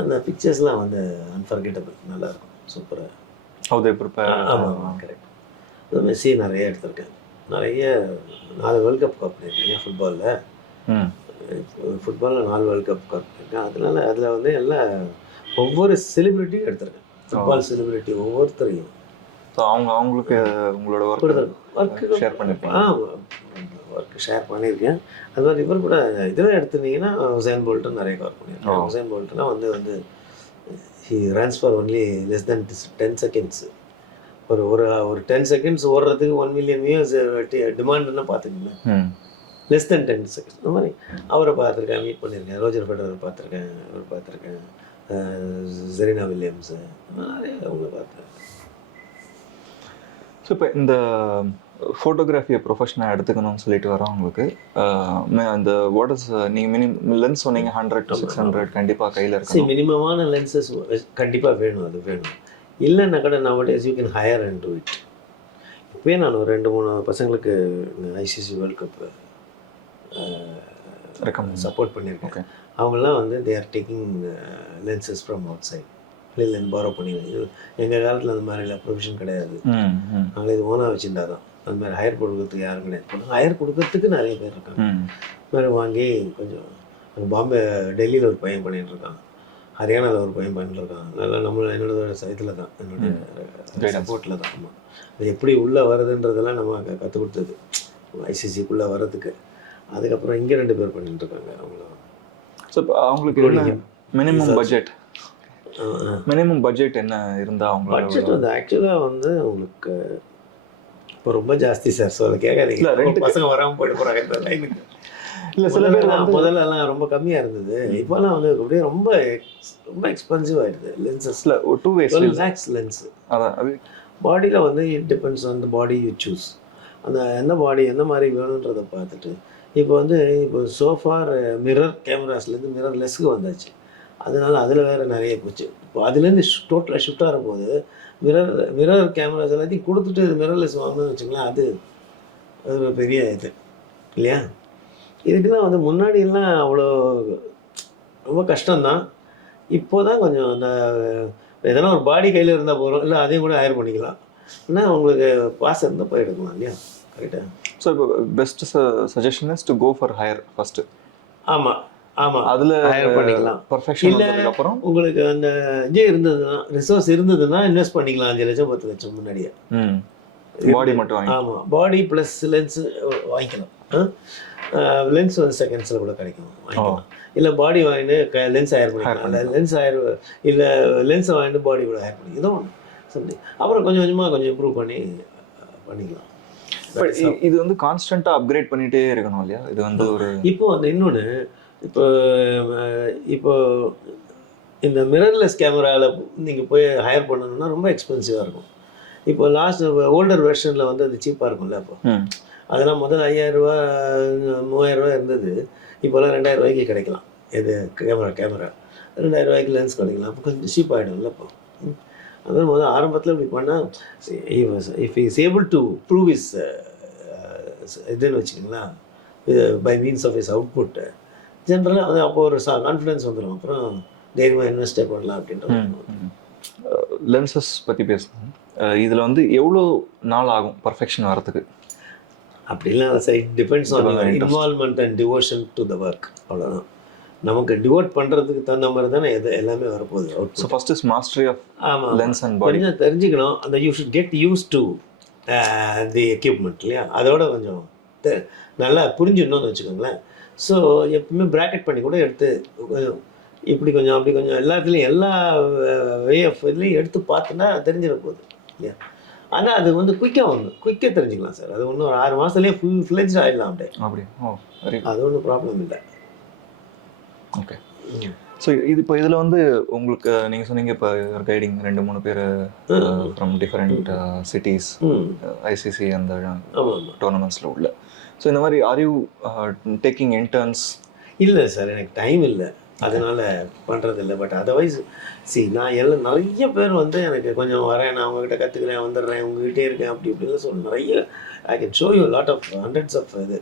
அந்த பிக்சர்ஸ்லாம் வந்து அன்ஃபர்கெட்டபிள், நல்லாயிருக்கும், சூப்பராக. ஆமாம், கரெக்ட். மெஸ்ஸி நிறைய எடுத்திருக்கேன், நிறைய 4 வேர்ல்ட் கப் பண்ணியிருக்கேன் ஃபுட்பாலில் 4 வேர்ல்ட் கப் பண்ணியிருக்கேன். அதனால அதில் வந்து ஒவ்வொரு செலிப்ரிட்டியும் எடுத்திருக்கேன், ஃபுட்பால் செலிப்ரிட்டி ஒவ்வொருத்தரையும். ஸோ அவங்களுக்கு உங்களோட ஒர்க்கு ஷேர் பண்ணியிருக்கேன். ஒர்க்கு ஷேர் பண்ணியிருக்கேன். அது மாதிரி இவர் கூட இதெல்லாம் எடுத்துருந்தீங்கன்னா உசேன் போல்ட்டும் நிறைய கவர் பண்ணியிருக்கேன். உசேன் போல்ட்லாம் வந்து he runs for only less than 10 seconds. ஒரு ஒரு ஒரு 10 செகண்ட்ஸ் ஓடுறதுக்கு 1 மில்லியன் வியூஸ் டிமாண்ட்னா பார்த்துக்கங்களேன். Less than 10 seconds. இந்த மாதிரி அவரை பார்த்துருக்கேன், மீட் பண்ணியிருக்கேன். ரோஜர் ஃபெடரர் பார்த்துருக்கேன், அவர் பார்த்துருக்கேன், செரீனா வில்லியம்ஸு, நிறைய அவங்கள பார்த்தேன். ஸோ இப்போ இந்த ஃபோட்டோகிராஃபியை ப்ரொஃபஷனாக எடுத்துக்கணும்னு சொல்லிட்டு வரவங்களுக்கு அந்த வாட் இஸ் நீங்கள் லென்ஸ் சொன்னீங்க 100 to 600 கண்டிப்பாக கையில் இருக்கு. மினிமமான லென்சஸ் கண்டிப்பாக வேணும், அது வேணும். இல்லைன்னா கூட nowadays you can hire and do it. இப்போயே நான் ஒரு 2-3 பசங்களுக்கு ஐசிசி வேர்ல்ட் கப் சப்போர்ட் பண்ணியிருக்கேன். ஓகே, அவங்களாம் வந்து they are taking lenses from outside. இல்லை பாரோ பண்ணிடுவேன். எங்கள் காலத்தில் அந்த மாதிரிலாம் ப்ரொவிஷன் கிடையாது. நாங்கள் இது ஓனாக வச்சுருந்தா தான் அந்த மாதிரி ஹையர் கொடுக்கறதுக்கு யாரும் கிடையாது. ஹையர் கொடுக்கறதுக்கு நிறைய பேர் இருக்காங்க. மாதிரி வாங்கி கொஞ்சம் பாம்பே டெல்லியில் ஒரு பையன் பண்ணிகிட்டு இருக்கான், ஹரியானாவில் ஒரு பையன் பண்ணிட்டு இருக்கான். நல்லா என்னோட இதில் தான், என்னுடைய சப்போர்ட்டில் தான். ஆமாம், அது எப்படி உள்ளே வருதுன்றதெல்லாம் நம்ம கற்றுக் கொடுத்தது ஐசிசிக்குள்ளே வர்றதுக்கு. அதுக்கப்புறம் இங்கே 2 பேர் பண்ணிட்டு இருக்காங்க. அவங்களும் ஸோ அவங்களுக்கு மினிமம் பட்ஜெட் என்ன இருந்தால் அவங்க பட்ஜெட் வந்து ஆக்சுவலாக வந்து உங்களுக்கு இப்போ ரொம்ப ஜாஸ்தி சார். ஸோ அதை கேட்காதீங்க, 2 பசங்க வராமல் போயிட்டு போகிறாங்க இந்த லைனுக்கு. இல்லை சில பேர் முதல்லலாம் ரொம்ப கம்மியாக இருந்தது. இப்போலாம் வந்து அப்படியே ரொம்ப ரொம்ப எக்ஸ்பென்சிவ் ஆகிடுது லென்சஸில். 2 lakhs லென்ஸு. அதான் அது பாடியில் வந்து it depends on the body you choose. அந்த எந்த பாடி எந்த மாதிரி வேணுன்றதை பார்த்துட்டு இப்போ வந்து இப்போ சோஃபார் மிரர் கேமராஸ்லேருந்து மிரர் லெஸ்க்கு வந்தாச்சு. அதனால் அதில் வேறு நிறைய போச்சு. இப்போ அதுலேருந்து டோட்டலாக ஷிஃப்ட் ஆகிற போது மிரர் கேமராஸ் எல்லாத்தையும் கொடுத்துட்டு இது மிரர்லெஸ் வாங்கணும்னு வச்சுங்களேன், அது ஒரு பெரிய இது இல்லையா? இதுக்கெல்லாம் வந்து முன்னாடியெல்லாம் அவ்வளோ ரொம்ப கஷ்டம்தான். இப்போ தான் கொஞ்சம் அந்த எதனா ஒரு பாடி கையில் இருந்தால் போகிறோம், இல்லை அதையும் கூட ஹையர் பண்ணிக்கலாம். ஆனால் உங்களுக்கு பாஸ் இருந்தால் போய் எடுக்கலாம் இல்லையா? கரெக்டாக. ஸோ இப்போ best suggestion is to go for hire first. ஆமாம் ஆமாம், அதில் ஹையர் பண்ணிக்கலாம். பர்ஃபெக்ஷன் இல்லைக்கப்புறம் உங்களுக்கு அந்த இது இருந்ததுன்னா, ரிசோர்ஸ் இருந்ததுன்னா இன்வெஸ்ட் பண்ணிக்கலாம். 5 லட்சம் 10 லட்சம் முன்னாடியே பாடி மட்டும் வாங்கி. ஆமாம், பாடி ப்ளஸ் லென்ஸு வாங்கிக்கலாம். லென்ஸ் வந்து செகண்ட்ஸில் கூட கிடைக்கும், வாங்கிக்கலாம். இல்லை பாடி வாங்கிட்டு லென்ஸ் ஹையர் பண்ணிக்கலாம். இல்லை லென்ஸ் ஹையர், இல்லை லென்ஸை வாங்கிட்டு பாடி கூட ஹையர் பண்ணி இதோ ஒன்று சொல்லி அப்புறம் கொஞ்சம் கொஞ்சமாக கொஞ்சம் இம்ப்ரூவ் பண்ணிக்கலாம். இது வந்து கான்ஸ்டண்ட்டாக அப்கிரேட் பண்ணிகிட்டே இருக்கணும் இல்லையா? இது வந்து ஒரு இப்போ வந்து இன்னொன்று, இப்போ இந்த மிரர்லெஸ் கேமராவில் நீங்கள் போய் ஹையர் பண்ணணும்னா ரொம்ப எக்ஸ்பென்சிவாக இருக்கும். இப்போ லாஸ்ட் ஓல்டர் வெர்ஷனில் வந்து அது சீப்பாக இருக்கும்ல. அப்போ அதெல்லாம் முதல்ல 5000 ரூபா 3000 ரூபா இருந்தது. இப்போலாம் 2000 ரூபாய்க்கு கிடைக்கலாம். இது கேமரா 2000 ரூபாய்க்கு லென்ஸ் கிடைக்கலாம். அப்போ கொஞ்சம் சீப் ஆகிடும்ல. இப்போ அதான் முதல்ல ஆரம்பத்தில் இப்படி பண்ணால் if is able to prove is இதுன்னு வச்சுக்கிங்களா, by means of is output ஜென்ரலாக அது அப்போ ஒரு கான்ஃபிடன்ஸ் வந்துடும். அப்புறம் தைரியமாக இன்வெஸ்டே பண்ணலாம் அப்படின்ற. லென்சஸ் பற்றி பேசணும். இதில் வந்து எவ்வளோ நாள் ஆகும் பர்ஃபெக்ஷன் வரத்துக்கு? அப்படிலாம் sir, it depends on involvement and devotion to the work. அவ்வளோதான். நமக்கு டிவோட் பண்ணுறதுக்கு தகுந்த மாதிரி தானே எல்லாமே வரப்போகுது. So first is mastery of lens and body. கொஞ்சம் தெரிஞ்சுக்கணும். அந்த you should get used to the equipment இல்லையா? அதோட கொஞ்சம் நல்லா புரிஞ்சிடணும்னு வச்சுக்கோங்களேன். ஸோ எப்பவுமே ப்ராக்கெட் பண்ணி கூட எடுத்து இப்படி கொஞ்சம் அப்படி கொஞ்சம் எல்லாத்துலேயும் எல்லா வே ஆஃப் இதுலேயும் எடுத்து பார்த்துன்னா தெரிஞ்சிட போகுது இல்லையா? ஆனால் அது வந்து குயிக்காக தெரிஞ்சுக்கலாம் சார். அது ஒன்றும் ஒரு 6 மாதத்துலேயே ஃபுல் ஃப்ளெஜ்ட் ஆகிடலாம் அப்படியே. அது ஒன்றும் ப்ராப்ளம் இல்லை. ஓகே. ஸோ இது இப்போ இதில் வந்து உங்களுக்கு நீங்கள் சொன்னீங்க இப்போ கைடிங் 2-3 பேர் ஃப்ரம் டிஃப்ரெண்ட் சிட்டிஸ் ஐசிசி அந்த டோர்னமெண்ட்ஸில் உள்ள. ஸோ இந்த மாதிரி ஆர் யூ டேக்கிங் இன்டர்ன்ஸ்? இல்லை சார், எனக்கு டைம் இல்லை, அதனால் பண்ணுறதில்ல. பட் அதர்வைஸ் நான் நிறைய பேர் வந்து எனக்கு கொஞ்சம் வரேன், நான் உங்ககிட்ட கற்றுக்கிறேன், வந்துடுறேன், உங்ககிட்டே இருக்கேன், அப்படி இப்படின்னு சொல்லி நிறைய I can show you lot of hundreds of இது.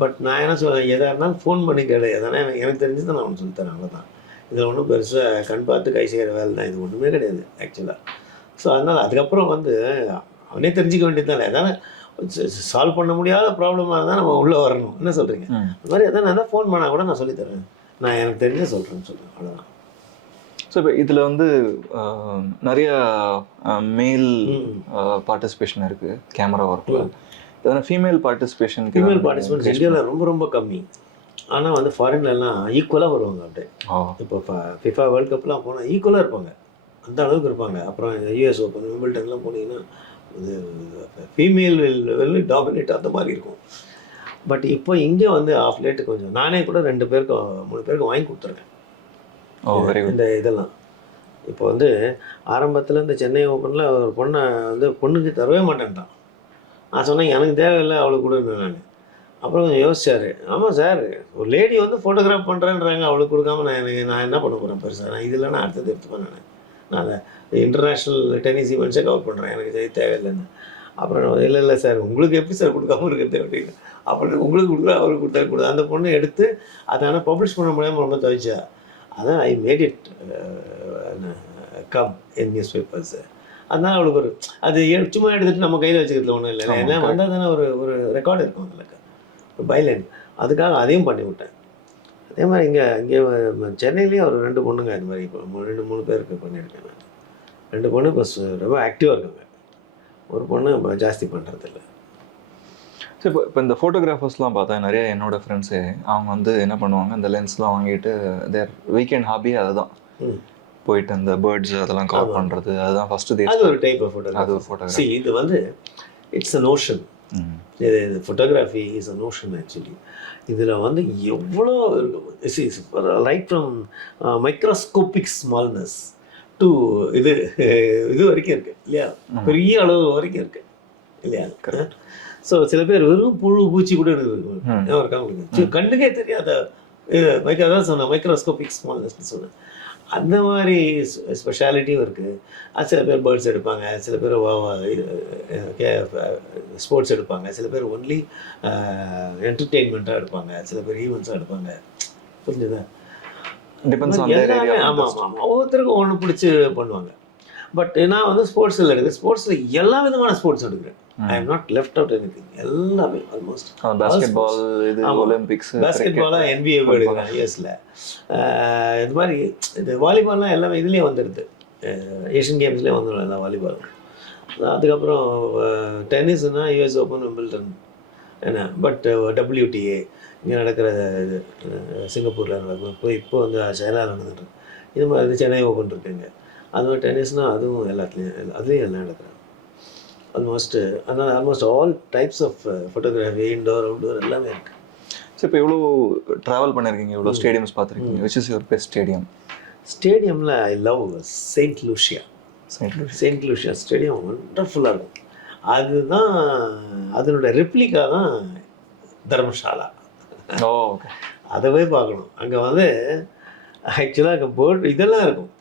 பட் நான் என்ன சொல்கிறேன், எதாக இருந்தாலும் ஃபோன் பண்ணி கேளு, எதனா எனக்கு தெரிஞ்சு தான் நான் ஒன்று சொல்லித்தரேன், அவ்வளோதான். இதில் ஒன்றும் பெருசாக கண் பார்த்து கை செய்கிற வேலை தான், இது ஒன்றுமே கிடையாது ஆக்சுவலாக. ஸோ அதனால் அதுக்கப்புறம் வந்து அவனே தெரிஞ்சிக்க வேண்டியது தானே. எதனா சால்வ் பண்ண முடியாத ப்ராப்ளமாக இருந்தால் நம்ம உள்ளே வரணும். என்ன சொல்கிறீங்க? அந்த மாதிரி எதாவது நான் ஃபோன் பண்ணால் கூட நான் சொல்லித்தரேன், நான் எனக்கு தெரிஞ்ச சொல்கிறேன்னு சொல்கிறேன், அவ்வளோதான். ஸோ இப்போ இதில் வந்து நிறைய மேல் பார்ட்டிசிபேஷன் இருக்குது கேமரா ஒர்க்கில். எதனா ஃபீமேல் பார்ட்டிசிபேஷன் இந்தியாவில் ரொம்ப ரொம்ப கம்மி. ஆனால் வந்து ஃபாரின்லலாம் ஈக்குவலாக வருவாங்க அப்படியே. இப்போ ஃபிஃபா வேர்ல்ட் கப்லாம் போனால் ஈக்குவலாக இருப்பாங்க, அந்த அளவுக்கு இருப்பாங்க. அப்புறம் யூஎஸ் ஓப்பன் விம்பிள்டன்லாம் போனீங்கன்னா இது ஃபீமேல் வில் டாமினேட் அந்த மாதிரி இருக்கும். பட் இப்போ இங்கே வந்து ஆஃப் லேட்டு கொஞ்சம் நானே கூட 2 பேருக்கு 3 பேருக்கு வாங்கி கொடுத்துருக்கேன். இந்த இதெல்லாம் இப்போ வந்து ஆரம்பத்தில் இந்த சென்னை ஓப்பனில் ஒரு பொண்ணை வந்து பொண்ணுக்கு தரவே மாட்டேன்ட்டான். நான் சொன்னேன் எனக்கு தேவையில்லை அவளுக்கு கொடுன்னு. நான் அப்புறம் கொஞ்சம் யோசிச்சார். ஆமாம் சார், ஒரு லேடி வந்து ஃபோட்டோகிராஃப் பண்ணுறேன்றாங்க, அவளுக்கு கொடுக்காம நான் என்ன பண்ண போகிறேன் பெருசாக? நான் இதில் நான் அடுத்தது எடுத்துப்பேன். நான் அதை இன்டர்நேஷ்னல் டென்னிஸ் ஈவெண்ட்ஸே கவர் பண்ணுறேன், எனக்கு தேவையில்லைன்னு. அப்புறம் இல்லை சார், உங்களுக்கு எப்படி சார் கொடுக்காம இருக்கிறது அப்படின்னு. அப்புறம் உங்களுக்கு கொடுக்குறா அவருக்கு கொடுத்தா அந்த பொண்ணு எடுத்து அதை ஆனால் பப்ளிஷ் பண்ண முடியாமல் ரொம்ப தவிச்சா. அதான் I made it come in news papers. அதனால் அவளுக்கு ஒரு அது சும்மா எடுத்துகிட்டு நம்ம கையில் வச்சுக்கிறதுல ஒன்றும் இல்லை. ஏன்னா வந்தால் தானே ஒரு ரெக்கார்டு இருக்கும் அதில், ஒரு பைலைன். அதுக்காக அதையும் பண்ணி விட்டேன். அதே மாதிரி இங்கே சென்னையிலேயும் ஒரு 2 பொண்ணுங்க இது மாதிரி இப்போ 2-3 பேருக்கு பண்ணியிருக்கேன் நான். 2 பொண்ணு இப்போ ரொம்ப ஆக்டிவாக இருக்காங்க. ஒரு பொண்ணு ஜாஸ்தி பண்ணுறதில்ல. ஸோ இப்போ இந்த ஃபோட்டோகிராஃபர்ஸ்லாம் பார்த்தா நிறைய என்னோடய ஃப்ரெண்ட்ஸு அவங்க வந்து என்ன பண்ணுவாங்க, இந்த லென்ஸ்லாம் வாங்கிட்டு தேர் வீக்கெண்ட் ஹாபியே அதுதான். போயிட்டு அந்த பேர்ட்ஸ் அதெல்லாம் கவர் பண்ணுறது, அதுதான் ஃபஸ்ட்டு. அது ஒரு டைப் ஆஃப் ஃபோட்டோகிராஃபி. அது ஒரு ஃபோட்டோகிராஃபி. இது வந்து இட்ஸ் அ நோஷன். இது photography is a notion actually. இதில் வந்து எவ்வளோ இருக்கும். Right from microscopic smallness to இது வரைக்கும் இருக்குது இல்லையா, பெரிய அளவு வரைக்கும் இருக்குது இல்லையா. ஸோ சில பேர் வெறும் புழு பூச்சி கூட இருக்காங்க, கண்ணுக்கே தெரியாத அதான் சொன்னேன் மைக்ரோஸ்கோபிக் ஸ்மால்னஸ்ன்னு சொன்னேன். அந்த மாதிரி ஸ்பெஷாலிட்டியும் இருக்குது. அது சில பேர் பேர்ட்ஸ் எடுப்பாங்க, சில பேர் ஸ்போர்ட்ஸ் எடுப்பாங்க, சில பேர் ஒன்லி என்டர்டெயின்மெண்ட்டாக எடுப்பாங்க, சில பேர் ஈவெண்ட்ஸாக எடுப்பாங்க. புரிஞ்சுதா? எல்லாமே ஆமாம் ஒவ்வொருத்தருக்கும் ஒன்று பிடிச்சி பண்ணுவாங்க. பட் நான் வந்து ஸ்போர்ட்ஸில் எடுக்கிறேன். ஸ்போர்ட்ஸில் எல்லா விதமான ஸ்போர்ட்ஸ் எடுக்கிறேன். I am not left out anything. எல்லாமே ஆல்மோஸ்ட். பாஸ்கெட்பால், ஒலிம்பிக்ஸ், பாஸ்கெட்பாலாக NBA எடுக்கிறேன் யூஎஸில். இது மாதிரி இது வாலிபால்லாம் எல்லாமே இதுலேயே வந்துடுது. ஏஷியன் கேம்ஸ்லேயே வந்துடும் எல்லாம் வாலிபால். அதுக்கப்புறம் டென்னிஸ்னால் US ஓப்பன், விம்பிள்டன் என்ன. பட் WTA இங்கே நடக்கிற இது சிங்கப்பூரில் நடக்கும். இப்போ வந்து சைனாவில் நடந்துட்டு இது மாதிரி சென்னை ஓப்பன் இருக்குங்க. அது மாதிரி டென்னிஸ்னால் அதுவும் அதுலேயும் எல்லாம் நடக்கிறேன் ஆல்மோஸ்ட். அதனால் almost all types of photography indoor outdoor எல்லாமே இருக்குது. ஸோ இப்போ எவ்வளோ ட்ராவல் பண்ணியிருக்கீங்க, எவ்வளோ ஸ்டேடியம்ஸ் பார்த்துருக்கீங்க, which is your best stadium? ஸ்டேடியமில் I love Saint Lucia stadium. ஒண்டர்ஃபுல்லாக இருக்கும். அதுதான் அதனோட ரெப்ளிகா தான் தர்மசாலா. அதை போய் பார்க்கணும். அங்கே வந்து ஆக்சுவலாக அங்கே போட் இதெல்லாம் இருக்கும்.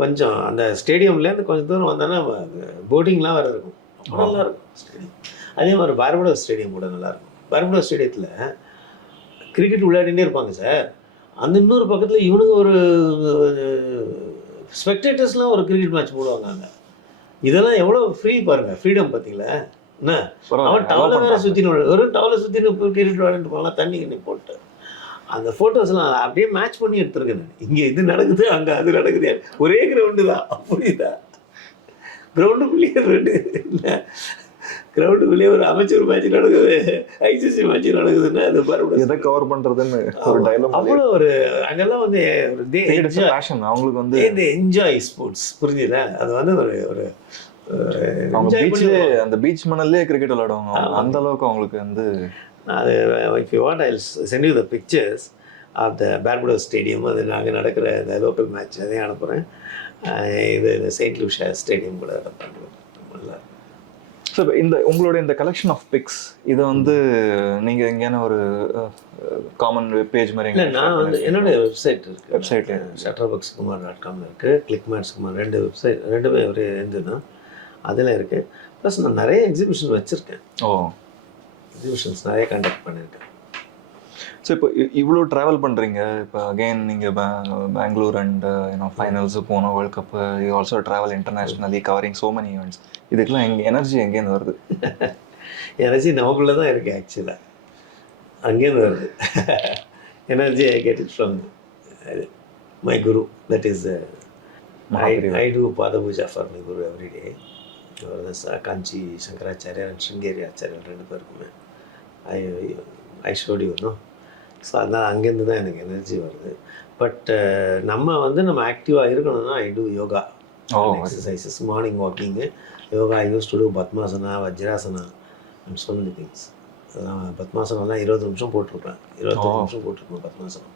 கொஞ்சம் அந்த ஸ்டேடியம்லேருந்து கொஞ்சம் தூரம் வந்தோன்னா போட்டிங்லாம் வேறு இருக்கும். நல்லாயிருக்கும் ஸ்டேடியம். அதே மாதிரி பார்படோஸ் ஸ்டேடியம் கூட நல்லாயிருக்கும். பார்படோஸ் ஸ்டேடியத்தில் கிரிக்கெட் விளையாடிட்டே இருப்பாங்க சார். அந்த இன்னொரு பக்கத்தில் இவனுங்க ஒரு ஸ்பெக்டேட்டர்ஸ்லாம் ஒரு கிரிக்கெட் மேட்ச் போடுவாங்க அங்கே. இதெல்லாம் எவ்வளோ ஃப்ரீ பாருங்கள், ஃப்ரீடம் பார்த்தீங்களா என்ன. அவன் டவலை வேறு சுற்றினு ஒரு டவலை சுற்றினு கிரிக்கெட் விளையாடிட்டு போகலாம், தண்ணி கிண்ணி போட்டு. அந்த ஃபோட்டோஸ்லாம் அப்படியே மேட்ச் பண்ணி எடுத்துருக்கேன் நான். இங்கே இது நடக்குது, அங்கே அது நடக்குது, ஒரே கிரவுண்டு தான். அப்படிதான் கிரவுண்டுக்குள்ளேயே இல்லை, கிரவுண்டுக்குள்ளேயே ஒரு அமைச்சர் மேட்ச் நடக்குது, ICC மேட்ச் நடக்குதுன்னா அது பாரு எதை கவர் பண்ணுறதுன்னு ஒரு டைலாக். அவ்வளோ ஒரு அங்கெல்லாம் வந்து அவங்களுக்கு வந்து இந்த என்ஜாய் ஸ்போர்ட்ஸ். புரிஞ்சுதா? அது வந்து ஒரு அந்த பீச் மணல்லே கிரிக்கெட் விளையாடுவாங்க. அந்த அளவுக்கு அவங்களுக்கு வந்து அது if you want I'll send you the pictures of the Barbados Stadium. அது நாங்கள் நடக்கிற இந்த லோக்கல் மேட்ச் அதையும் அனுப்புகிறேன். இது செயின்ட் லூசியா ஸ்டேடியம் கூட நல்லா. ஸோ இந்த உங்களோட இந்த கலெக்ஷன் ஆஃப் பிக்ஸ் இதை வந்து நீங்கள் எங்கேயான ஒரு காமன் வெப்பேஜ் மாதிரி? இல்லை, நான் வந்து என்னோடய வெப்சைட் shutterboxkumar.com இருக்குது, clickmatskumar 2 வெப்சைட், ரெண்டுமே ஒரு இது தான். அதில் இருக்குது. ப்ளஸ் நான் நிறைய எக்ஸிபிஷன் வச்சுருக்கேன். எக்ஸிபிஷன்ஸ் நிறைய கண்டக்ட் பண்ணியிருக்கேன். ஸோ இப்போ இவ்வளோ ட்ராவல் பண்ணுறீங்க. இப்போ அகெயின் நீங்கள் பெங்களூர் அண்ட் ஃபைனல்ஸு போனோம், world cup. You also travel internationally covering so many events. இதுக்கெல்லாம் எனர்ஜி எங்கேருந்து வருது? எனர்ஜி நமக்குள்ளே தான் இருக்குது ஆக்சுவலாக. அங்கேருந்து வருது energy. I get it from my guru. That is I do pada puja for my guru every day. Kanchi Shankaracharya and Sringeri Acharya 2 பேருக்குமே I shot you know. So அதனால் அங்கேருந்து தான் எனக்கு எனர்ஜி வருது. பட் நம்ம ஆக்டிவாக இருக்கணும்னா I do yoga exercises, morning walking, yoga I use to do Padmasana, Vajrasana and so many things. பத்மாசனம்லாம் 20 நிமிஷம் போட்டிருப்பேன், 25 நிமிஷம் போட்டிருப்பேன் பத்மாசனம்.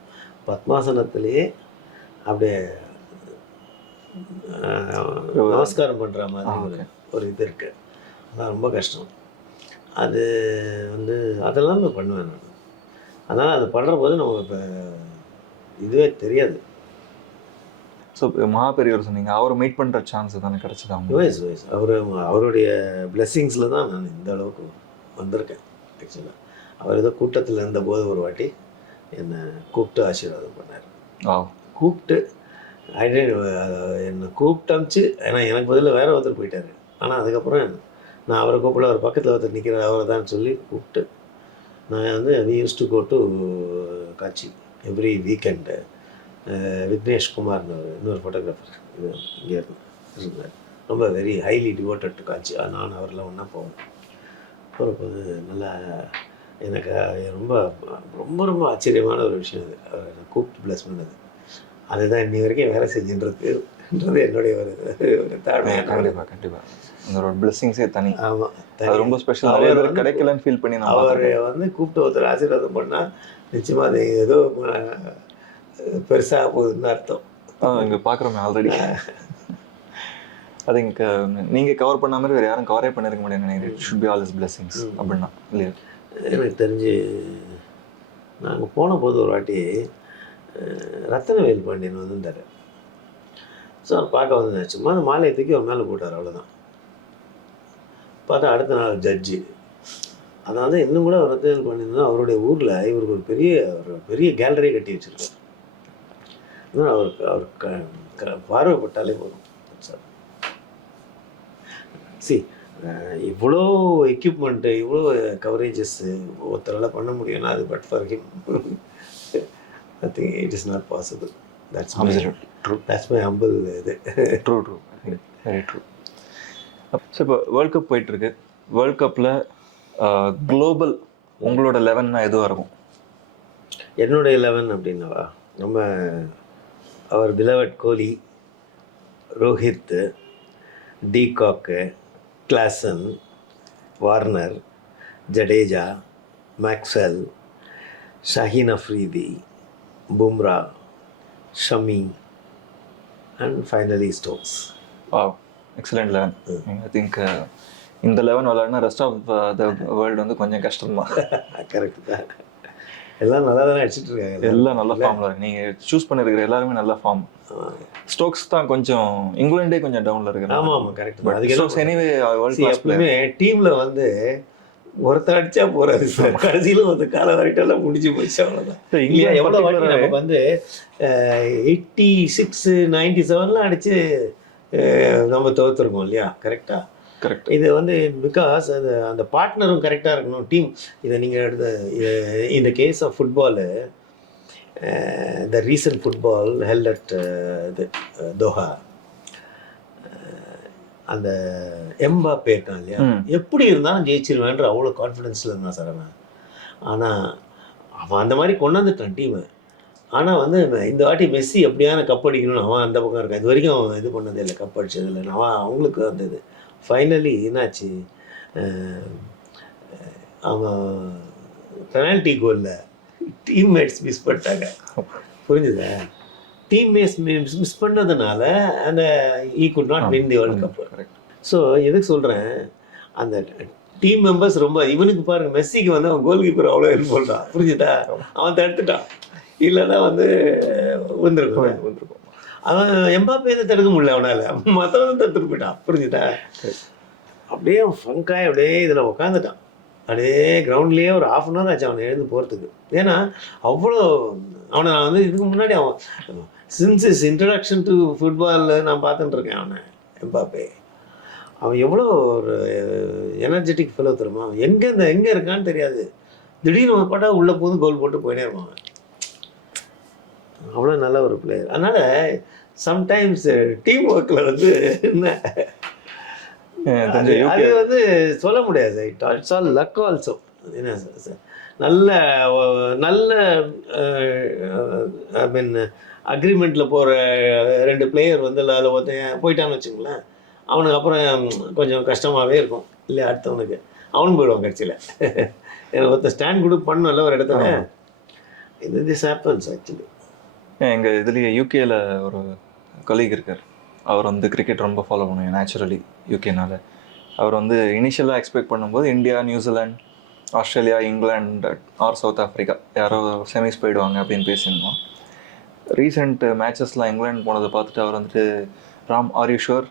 பத்மாசனத்திலேயே அப்படியே நமஸ்காரம் பண்ணுற மாதிரி ஒரு இது இருக்குது. அதான் ரொம்ப கஷ்டம். அது வந்து அதெல்லாம் நான் பண்ணுவேன் நான். அதனால் அது பண்ணுற போது நம்ம இப்போ இதுவே தெரியாது. ஸோ மகாபெரியவர் சொன்னீங்க, அவரை மீட் பண்ணுற சான்ஸ் தானே கிடச்சிதா? வயசு அவருடைய பிளெஸ்ஸிங்ஸில் தான் நான் இந்த அளவுக்கு வந்திருக்கேன். ஆக்சுவலாக அவர் ஏதோ கூட்டத்தில் இருந்தபோது ஒரு வாட்டி என்னை கூப்பிட்டு ஆசீர்வாதம் பண்ணார். கூப்பிட்டு என்னை கூப்பிட்டு அமிச்சு, ஏன்னா எனக்கு பதில் வேறு ஒருத்தர் போயிட்டார். ஆனால் அதுக்கப்புறம் நான் அவரை கூப்பிட அவர் பக்கத்தில் ஒருத்தர் நிற்கிற அவரை தான் சொல்லி கூப்பிட்டு நான் வந்து we use to go to காட்சி எவ்ரி வீக்கெண்டு. விக்னேஷ் குமார்னு இன்னொரு ஃபோட்டோகிராஃபர் இது இங்கே இருந்தார். ரொம்ப வெரி ஹைலி டிவோட்டட் டு காட்சி. நான் அவரெல்லாம் ஒன்றா போவேன். போகிறப்போது நல்லா எனக்கு ரொம்ப ரொம்ப ரொம்ப ஆச்சரியமான ஒரு விஷயம் அது. அவர் கூப்பிட்டு ப்ளஸ் பண்ணது அதுதான் இன்னி வரைக்கும் வேலை செஞ்சுன்றதுன்றது என்னுடைய ஒரு தாழ்மை. கண்டிப்பாக அந்த பிளெஸிங்ஸே தனி. ஆமாம், ரொம்ப ஸ்பெஷல். அவர் கிடைக்கலன்னு ஃபீல் பண்ணி அவர் வந்து கூப்பிட்டு ஒருத்தர் ஆசீர்வாதம் பண்ணால் நிச்சயமாக அது ஏதோ பெருசாக போகுதுன்னு அர்த்தம். இங்கே பார்க்குறோமே ஆல்ரெடி. அது இங்கே நீங்கள் கவர் பண்ண மாதிரி வேறு யாரும் கவரே பண்ணிருக்க முடியாது நினைக்கிறேன். It should be all is blessings அப்படின்னா இல்லையா? எனக்கு தெரிஞ்சு நாங்கள் போன போது ஒரு வாட்டி ரத்தனவேல் பாண்டியன் வந்துருந்தார். ஸோ அவர் பார்க்க வந்தேன். சும்மா அந்த மாலையை தூக்கி ஒரு மேலே போட்டார், அவ்வளோதான். பார்த்தா அடுத்த நாள் ஜட்ஜி. அதாவது இன்னும் கூட ரத்தனவேல் பாண்டியன் அவருடைய ஊரில் இவருக்கு ஒரு பெரிய கேலரி கட்டி வச்சுருக்கார். அவர் பார்வைப்பட்டாலே போதும் சார். இவ்வளோ எக்யூப்மெண்ட்டு, இவ்வளோ கவரேஜஸ்ஸு ஒருத்தரால் பண்ண முடியும்னா அது but for him I think it is not possible. That's my humble இது. True very true. ஸோ இப்போ வேர்ல்ட் கப் போயிட்டுருக்கு. வேர்ல்ட் கப்பில் குளோபல் உங்களோட 11 எதுவாக இருக்கும்? என்னுடைய 11 அப்படின்னாவா, நம்ம அவர் beloved Kohli, Rohit, de Kock, Klaasen, Warner, Jadeja, Maxwell, Shaheen Afridi, Bumrah, Shami and finally Stokes. Excellent 11. I think இந்த 11 விளையாடுனா ரெஸ்ட் ஆஃப் த வேர்ல்டு வந்து கொஞ்சம் கஷ்டம்தான். கரெக்டு தான். எல்லாம் நல்லா தானே அடிச்சுட்டு இருக்காங்க. எல்லாம் நல்ல ஃபார்மில் நீங்கள் சூஸ் பண்ணியிருக்கிற எல்லாருமே நல்ல ஃபார்ம். ஸ்டோக்ஸ் தான் கொஞ்சம் இங்கிலாண்டே கொஞ்சம் டவுனில் இருக்குது. ஆமாம் கரெக்ட். அதுக்கு ஸ்டோக்ஸ் எனிவே வேர்ல்ட் கிளாஸ் எப்பவுமே டீமில் வந்து ஒருத்தர் அடித்தா போகிறாது சார். கடைசியில் வந்து கால வரைட்டெல்லாம் முடிஞ்சு போயிடுச்சு, அவ்வளோதான். இல்லையா? எவ்வளோ வாட்டி நமக்கு வந்து 86, 97 அடித்து நம்ம தோற்றுருக்கோம் இல்லையா? கரெக்டாக. கரெக்ட். இது வந்து பிகாஸ் அந்த பார்ட்னரும் கரெக்டாக இருக்கணும், டீம். இதை நீங்கள் எடுத்த இந்த case of football, the recent football held at இது தோஹா, அந்த எம்பாப்பே இருக்கான் இல்லையா, எப்படி இருந்தாலும் ஜெயிச்சிருவேன்ற அவ்வளோ கான்ஃபிடென்ஸில் இருந்தான் சார் அவன். ஆனால் அவன் அந்த மாதிரி கொண்டு வந்துட்டான் டீமை. ஆனால் வந்து இந்த வாட்டி மெஸ்ஸி எப்படியான கப் அடிக்கணும்னு அவன் அந்த பக்கம் இருக்கான். இது வரைக்கும் அவன் இது பண்ணதே இல்லை, கப் அடிச்சது இல்லை. அவன் அவங்களுக்கு வந்தது ஃபைனலி என்னாச்சு, அவன் பெனால்ட்டி கோலில் டீம்மேட்ஸ் மிஸ் பண்ணிட்டாங்க. புரிஞ்சுதா? டீம்மேட்ஸ் மிஸ் பண்ணதுனால அந்த he could not win the world cup. So எதுக்கு சொல்கிறேன், அந்த டீம் மெம்பர்ஸ் ரொம்ப இவனுக்கு பாருங்கள், மெஸ்ஸிக்கு வந்து அவன் கோல் கீப்பர் அவ்வளோ ஹெல்ப் பண்ணுறான். புரிஞ்சுதா? அவன் தடுத்துட்டான், இல்லைன்னா வந்து வந்துருக்கும். அவன் எம்பாப்பே தான் தடுக்க முடியல அவனால், மற்றவன் தடுத்துட்டு போயிட்டான். புரிஞ்சுதா? அப்படியே ஃபங்காய் அப்படியே இதில் உட்காந்துட்டான். அப்படியே கிரவுண்ட்லேயே ஒரு 1/2 hour ஆச்சு அவனை எழுந்து போகிறதுக்கு. ஏன்னா அவ்வளோ அவனை நான் வந்து இதுக்கு முன்னாடி அவன் சின்ஸ் இஸ் இன்ட்ரடக்ஷன் டு ஃபுட்பாலில் நான் பார்த்துட்டுருக்கேன் அவனை. எம்பாப்பே அவன் எவ்வளோ ஒரு எனர்ஜெட்டிக் ஃபெலோ தெரியுமா? அவன் எங்கே இருக்கான்னு தெரியாது, திடீர்னு அவன் பாட்டா உள்ளே போது கோல் போட்டு போயினே இருப்பான். அவ்வளோ நல்ல ஒரு பிளேயர். அதனால் சம்டைம்ஸ் டீம் ஒர்க்கில் வந்து என்ன அது வந்து சொல்ல முடியாது. It's all luck also. என்ன சார், நல்ல நல்ல ஐ மீன் அக்ரிமெண்ட்டில் போகிற 2 பிளேயர் வந்து அதில் ஒருத்தன் போயிட்டான்னு வச்சுங்களேன், அவனுக்கு அப்புறம் கொஞ்சம் கஷ்டமாகவே இருக்கும் இல்லையா, அடுத்தவனுக்கு அவனும் போயிடுவான் கட்சியில். எனக்கு ஒருத்தர் ஸ்டாண்ட் கூட பண்ணல ஒரு இடத்துல. இது திஸ் ஹேப்பன்ஸ் ஆக்சுவலி. எங்கள் இதுலேயே யூகேல ஒரு கொலீக் இருக்கார். அவர் வந்து கிரிக்கெட் ரொம்ப ஃபாலோ பண்ணுவேன் நேச்சுரலி யூகேனால. அவர் வந்து இனிஷியலாக எக்ஸ்பெக்ட் பண்ணும்போது India, New Zealand, Australia, England or South Africa யாரோ செமிஸ் போயிடுவாங்க அப்படின்னு பேசியிருந்தோம். ரீசெண்ட் மேட்சஸ்லாம் இங்கிலாந்து போனதை பார்த்துட்டு அவர் வந்துட்டு, Ram are you sure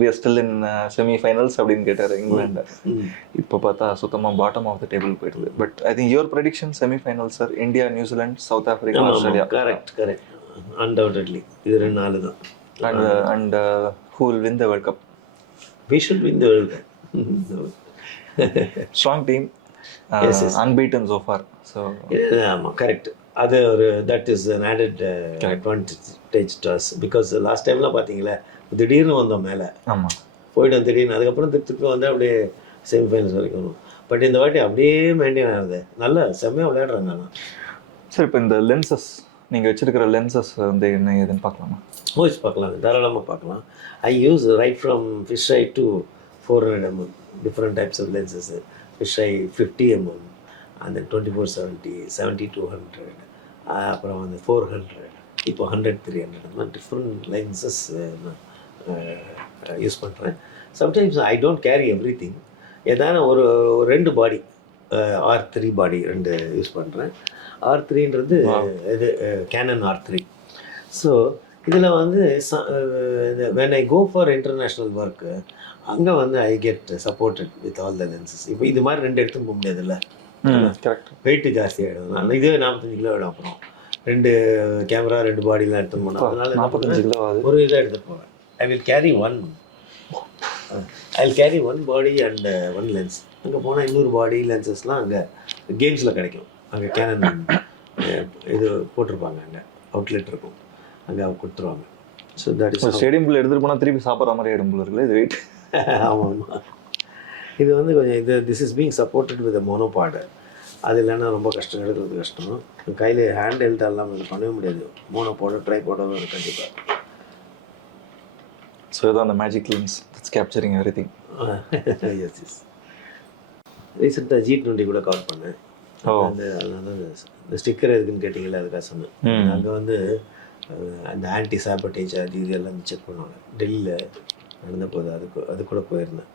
we are still in semifinals அப்படின்னு கேட்டார் இங்கிலாண்டை. இப்போ பார்த்தா சுத்தமாக பாட்டம் ஆஃப் த டேபிள் போயிடுது. But I think your prediction semifinals sir, India, New Zealand, South Africa, Australia. Correct undoubtedly இது 2 நாள் தான். And who will win the World Cup? We should win the World Cup. Strong team, yes. Unbeaten so far. So ஆமாம் correct. அது ஒரு that is an added advantage to us because last டைம்லாம் பார்த்தீங்களா திடீர்னு வந்தோம் மேலே. ஆமாம், போய்ட்டோம் திடீர்னு. அதுக்கப்புறம் திருப்பி வந்து அப்படியே செமிஃபைனல்ஸ் வரைக்கும் வரும். பட் இந்த வாட்டி அப்படியே மெயின்டைன் ஆகுது. நல்லா செம்மையாக விளையாடுறாங்க. ஆனால் சார் இப்போ இந்த லென்சஸ் நீங்கள் வச்சுருக்கிற லென்சஸ் வந்து என்ன ஏதுன்னு பார்க்கலாமா? ஓய்ஸ் பார்க்கலாம், தாராளமாக பார்க்கலாம். I use right from fish eye to 400 mm different types of lenses. Fish eye 50 mm அந்த 24-70, 70-200, அப்புறம் வந்து 400, இப்போ 100-300 அந்த மாதிரி டிஃப்ரெண்ட் லென்சஸ் யூஸ் பண்ணுறேன். Sometimes I don't carry every thing. ஏதான ஒரு 2 பாடி R3 பாடி 2 யூஸ் பண்ணுறேன். R3ன்றது இது கேனன் R3. ஸோ இதில் வந்து when I go for international work அங்கே வந்து I get supported with all the lenses. இப்போ இது மாதிரி 2 எடுத்துன்னு போக முடியாதுல்ல, கரெக்ட். வெயிட்டு ஜாஸ்தி ஆகிடும். நான் இதே 45 கிலோ ஆகிடும். அப்புறம் 2 கேமரா 2 பாடிலாம் எடுத்துன்னு போனோம். அதனால 45 கிலோ ஒரு இதாக எடுத்துகிட்டு போவேன். I will carry one body and 1 lens. அங்கே போனால் 200 பாடி லென்சஸ்லாம் அங்கே கேம்ஸில் கிடைக்கும். அங்கே கேனன் இது போட்டிருப்பாங்க, அங்கே அவுட்லெட் இருக்கும், அங்கே அவங்க கொடுத்துருவாங்க. ஸோ தட் இஸ் ஸ்டேடியம்குள்ளே எடுத்துகிட்டு போனால் திருப்பி சாப்பிட்ற மாதிரி ஆகிடும் போல இருக்குல்ல இது வெயிட். ஆமாம், இது வந்து கொஞ்சம் இது this is being supported with monopod. அது இல்லைன்னா ரொம்ப கஷ்டம், எடுக்கிறது கஷ்டம். கையில் ஹேண்ட் ஹெல்ட் எல்லாம் இது பண்ணவே முடியாது. மோனோபாடு ட்ரைபாடோ கண்டிப்பாக. ஸோ இதான் அந்த magic lens that's capturing everything. Yes yes. ரீசெண்டாக G20 கூட கவர் பண்ணேன். இந்த ஸ்டிக்கர் எதுக்குன்னு கேட்டிங்களா, அதுக்காக சொன்னேன். அங்கே வந்து அந்த ஆன்டி சாபட்டேஜ் அது இது எல்லாம் செக் பண்ணுவாங்க. டெல்லியில் நடந்த போது அது கூட போயிருந்தேன்.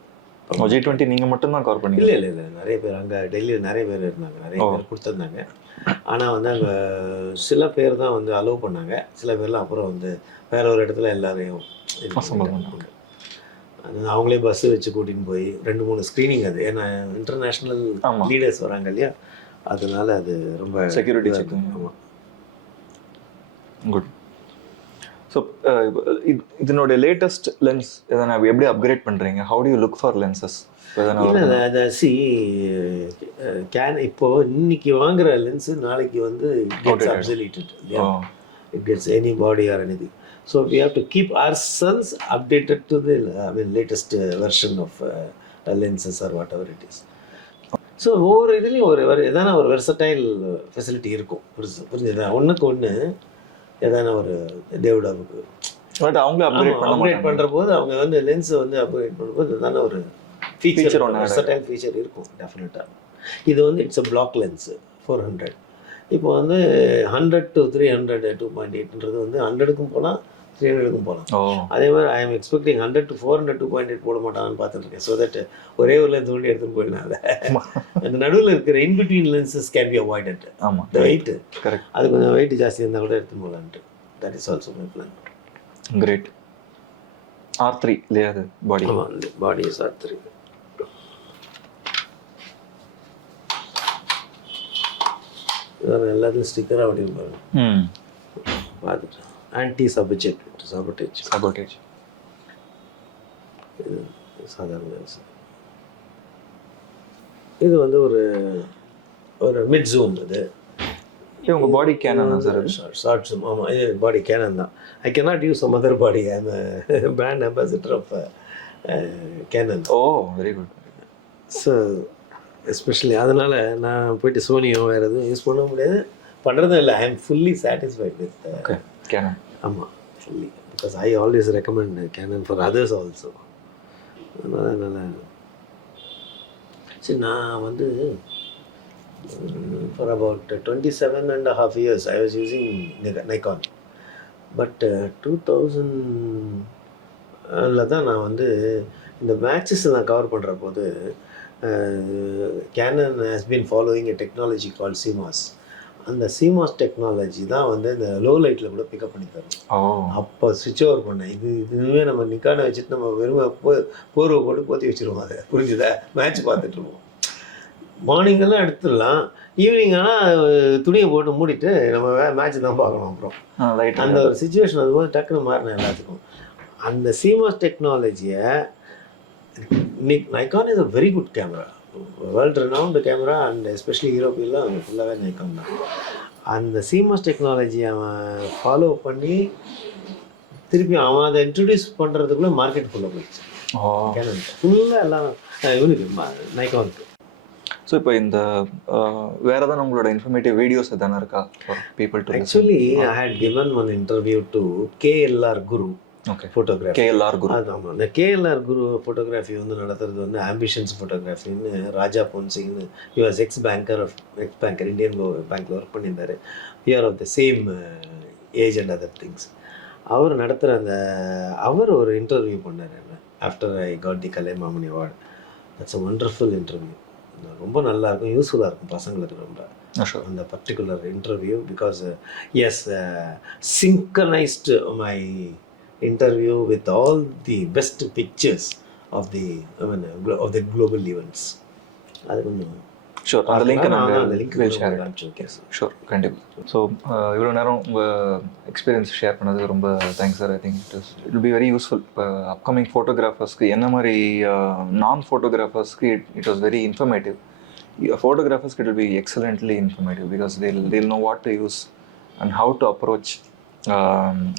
G20 நீங்கள் மட்டும்தான் கவர் பண்ணி? இல்லை நிறைய பேர் அங்கே டெல்லியில் நிறைய பேர் இருந்தாங்க, நிறைய பேர் கொடுத்துருந்தாங்க. ஆனால் வந்து அங்கே சில பேர் தான் வந்து அலோவ் பண்ணாங்க, சில பேர்லாம் அப்புறம் வந்து வேற ஒரு இடத்துல எல்லாரையும் அவங்களே பஸ்ஸு வச்சு கூட்டின்னு போய் 2-3 ஸ்க்ரீனிங். அது ஏன்னா இன்டர்நேஷ்னல் லீடர்ஸ் வராங்க இல்லையா, அதனால அது ரொம்ப செக்யூரிட்டி செக். ஆமாம், குட். ஸோ இதனுடைய லேட்டஸ்ட் லென்ஸ் எதனா எப்படி அப்கிரேட் பண்ணுறீங்க? How do you look for lenses? இல்லை அதை இப்போ இன்னைக்கு வாங்குற லென்ஸு நாளைக்கு வந்து it gets any body or anything. So we have to keep ourselves updated to the latest version of lenses or whatever it is. So ஒவ்வொரு இதுலேயும் ஒரு எதான ஒரு வெர்சடைல் ஃபெசிலிட்டி இருக்கும். புரிஞ்சுதா? ஒன்றுக்கு ஒன்று எதான ஒரு தேவடாவுக்கு பட் அவங்களே அப்கிரேட் பண்ணுற போது அவங்க வந்து லென்ஸை வந்து அப்கிரேட் பண்ணும்போது எதான ஒரு ஃபீச்சர் வெர்சடைல் ஃபீச்சர் இருக்கும் டெஃபினட்டாக. இது வந்து இட்ஸ் அ பிளாக் லென்ஸு 400. இப்போ வந்து 100 to 300 2.8ன்றது வந்து 100க்கும் போகலாம், 300க்கும் போகலாம். அதே மாதிரி ஐ எம் எக்ஸ்பெக்டிங் 100 to 400 2.8 போட மாட்டாங்கன்னு பார்த்துருக்கேன். ஸோ தட் ஒரே ஒரு லென்ஸ் ஒண்டி எடுத்துன்னு போயிடனால அந்த நடுவில் இருக்கிற in between lenses can be avoided. ஆமாம், இந்த வெயிட் அது கொஞ்சம் வெயிட் ஜாஸ்தி இருந்தால் கூட எடுத்துன்னு போகலான்ட்டு. That is also my plan. Great. R3 இல்லையா அது பாடி? ஆமாம், பாடி இஸ் R3. எல்லாத்துலையும் ஸ்டிக்கராக அப்படின்னு பாருங்க, பார்த்துட்டு ஆன்டி சாபட்டேஜ். இது சாதாரண. இது வந்து ஒரு மிட் ஜூம். இது உங்கள் body Canon sir? Short zoom. ஆமாம், இது பாடி கேனன் தான். I cannot use some other body. I am brand ambassador of Canon. Oh, very good. So especially அதனால் நான் போயிட்டு சோனியோ வேறு எதுவும் யூஸ் பண்ண முடியாது, பண்ணுறதும் இல்லை. I am fully satisfied with Canon. ஆமாம், fully. Because I always recommend Canon for others also. அதனால் நல்லா சரி. நான் வந்து for about 27.5 years I was using Nikon. But 2000 தான் நான் வந்து இந்த மேட்சஸ் நான் கவர் பண்ணுற போது Canon has been following a technology call CMOS. அந்த சிமாஸ் டெக்னாலஜி தான் வந்து இந்த லோ லைட்டில் கூட பிக்கப் பண்ணி தரும். அப்போ சுவிட்ச் ஓவர் பண்ணேன். இதுவே நம்ம நிக்கானை வச்சுட்டு நம்ம வெறும் போர்வை போட்டு போற்றி வச்சுருவோம். அதை புரிஞ்சுதா? மேட்ச் பார்த்துட்ருப்போம். மார்னிங்கெல்லாம் எடுத்துடலாம், ஈவினிங் ஆனால் துணியை போட்டு மூடிட்டு நம்ம மேட்ச் தான் பார்க்கணும். அப்புறம் அந்த ஒரு சுச்சுவேஷன் அதுபோது டக்குன்னு மாறினேன் எல்லாத்துக்கும். அந்த சிமாஸ் டெக்னாலஜியை Nikon is a very good camera, world renowned camera, and especially யூரோப்பியெல்லாம் ஃபுல்லாகவே Nikon தான். அந்த சிமாஸ் டெக்னாலஜி அவன் ஃபாலோ பண்ணி திருப்பி அவன் அதை இன்ட்ரடியூஸ் பண்ணுறதுக்குள்ளே மார்க்கெட் ஃபுல்லாக போயிடுச்சு. கேனன் ஃபுல்லாக எல்லாம் இவனுக்கு Nikonக்கு. ஸோ இப்போ இந்த வேறு எதாவது உங்களோட இன்ஃபர்மேட்டிவ் வீடியோஸ் எதானே இருக்கா for people to actually I had given one interview to KLR Guru photography. KLR Guru. அது ஆமாம். இந்த KLR குரு ஃபோட்டோகிராஃபி வந்து நடத்துறது வந்து ஆம்பிஷன்ஸ் ஃபோட்டோகிராஃபின்னு ராஜா பொன்சிங்னு யூஎஸ் எக்ஸ் பேங்கர் இந்தியன் பேங்க்கில் ஒர்க் பண்ணியிருந்தார். We are of the same age and other things. அவர் நடத்துகிற அவர் ஒரு இன்டர்வியூ பண்ணார் என்ன after I got the Kalaimamani award. That's a wonderful interview. ரொம்ப நல்லாயிருக்கும், யூஸ்ஃபுல்லாக இருக்கும் பசங்களுக்கு ரொம்ப அந்த particular interview. Because as synchronized my interview with all the best pictures of the global events. அது கொஞ்சம் ஷூர், அந்த link will share it. Sure, கண்டிப்பாக. ஸோ இவ்வளோ நேரம் உங்கள் எக்ஸ்பீரியன்ஸ் ஷேர் பண்ணது ரொம்ப thanks sir. I think it will be very useful. இப்போ அப்கமிங் ஃபோட்டோகிராஃபர்ஸ்க்கு என்ன மாதிரி நான் ஃபோட்டோகிராஃபர்ஸ்க்கு இட் வாஸ் வெரி இன்ஃபர்மேட்டிவ். ஃபோட்டோகிராஃபர்ஸ்க்கு it will be excellently informative because they'll know what to use and how to approach.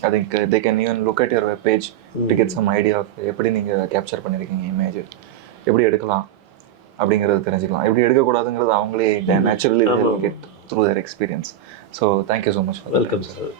I think they can even look at your web page to get some idea of எப்படி நீங்கள் capture பண்ணியிருக்கீங்க image, எப்படி எடுக்கலாம் அப்படிங்கிறது தெரிஞ்சுக்கலாம். எப்படி எடுக்கக்கூடாதுங்கிறது அவங்களே naturally get through their experience. So thank you so much for that. Welcome sir.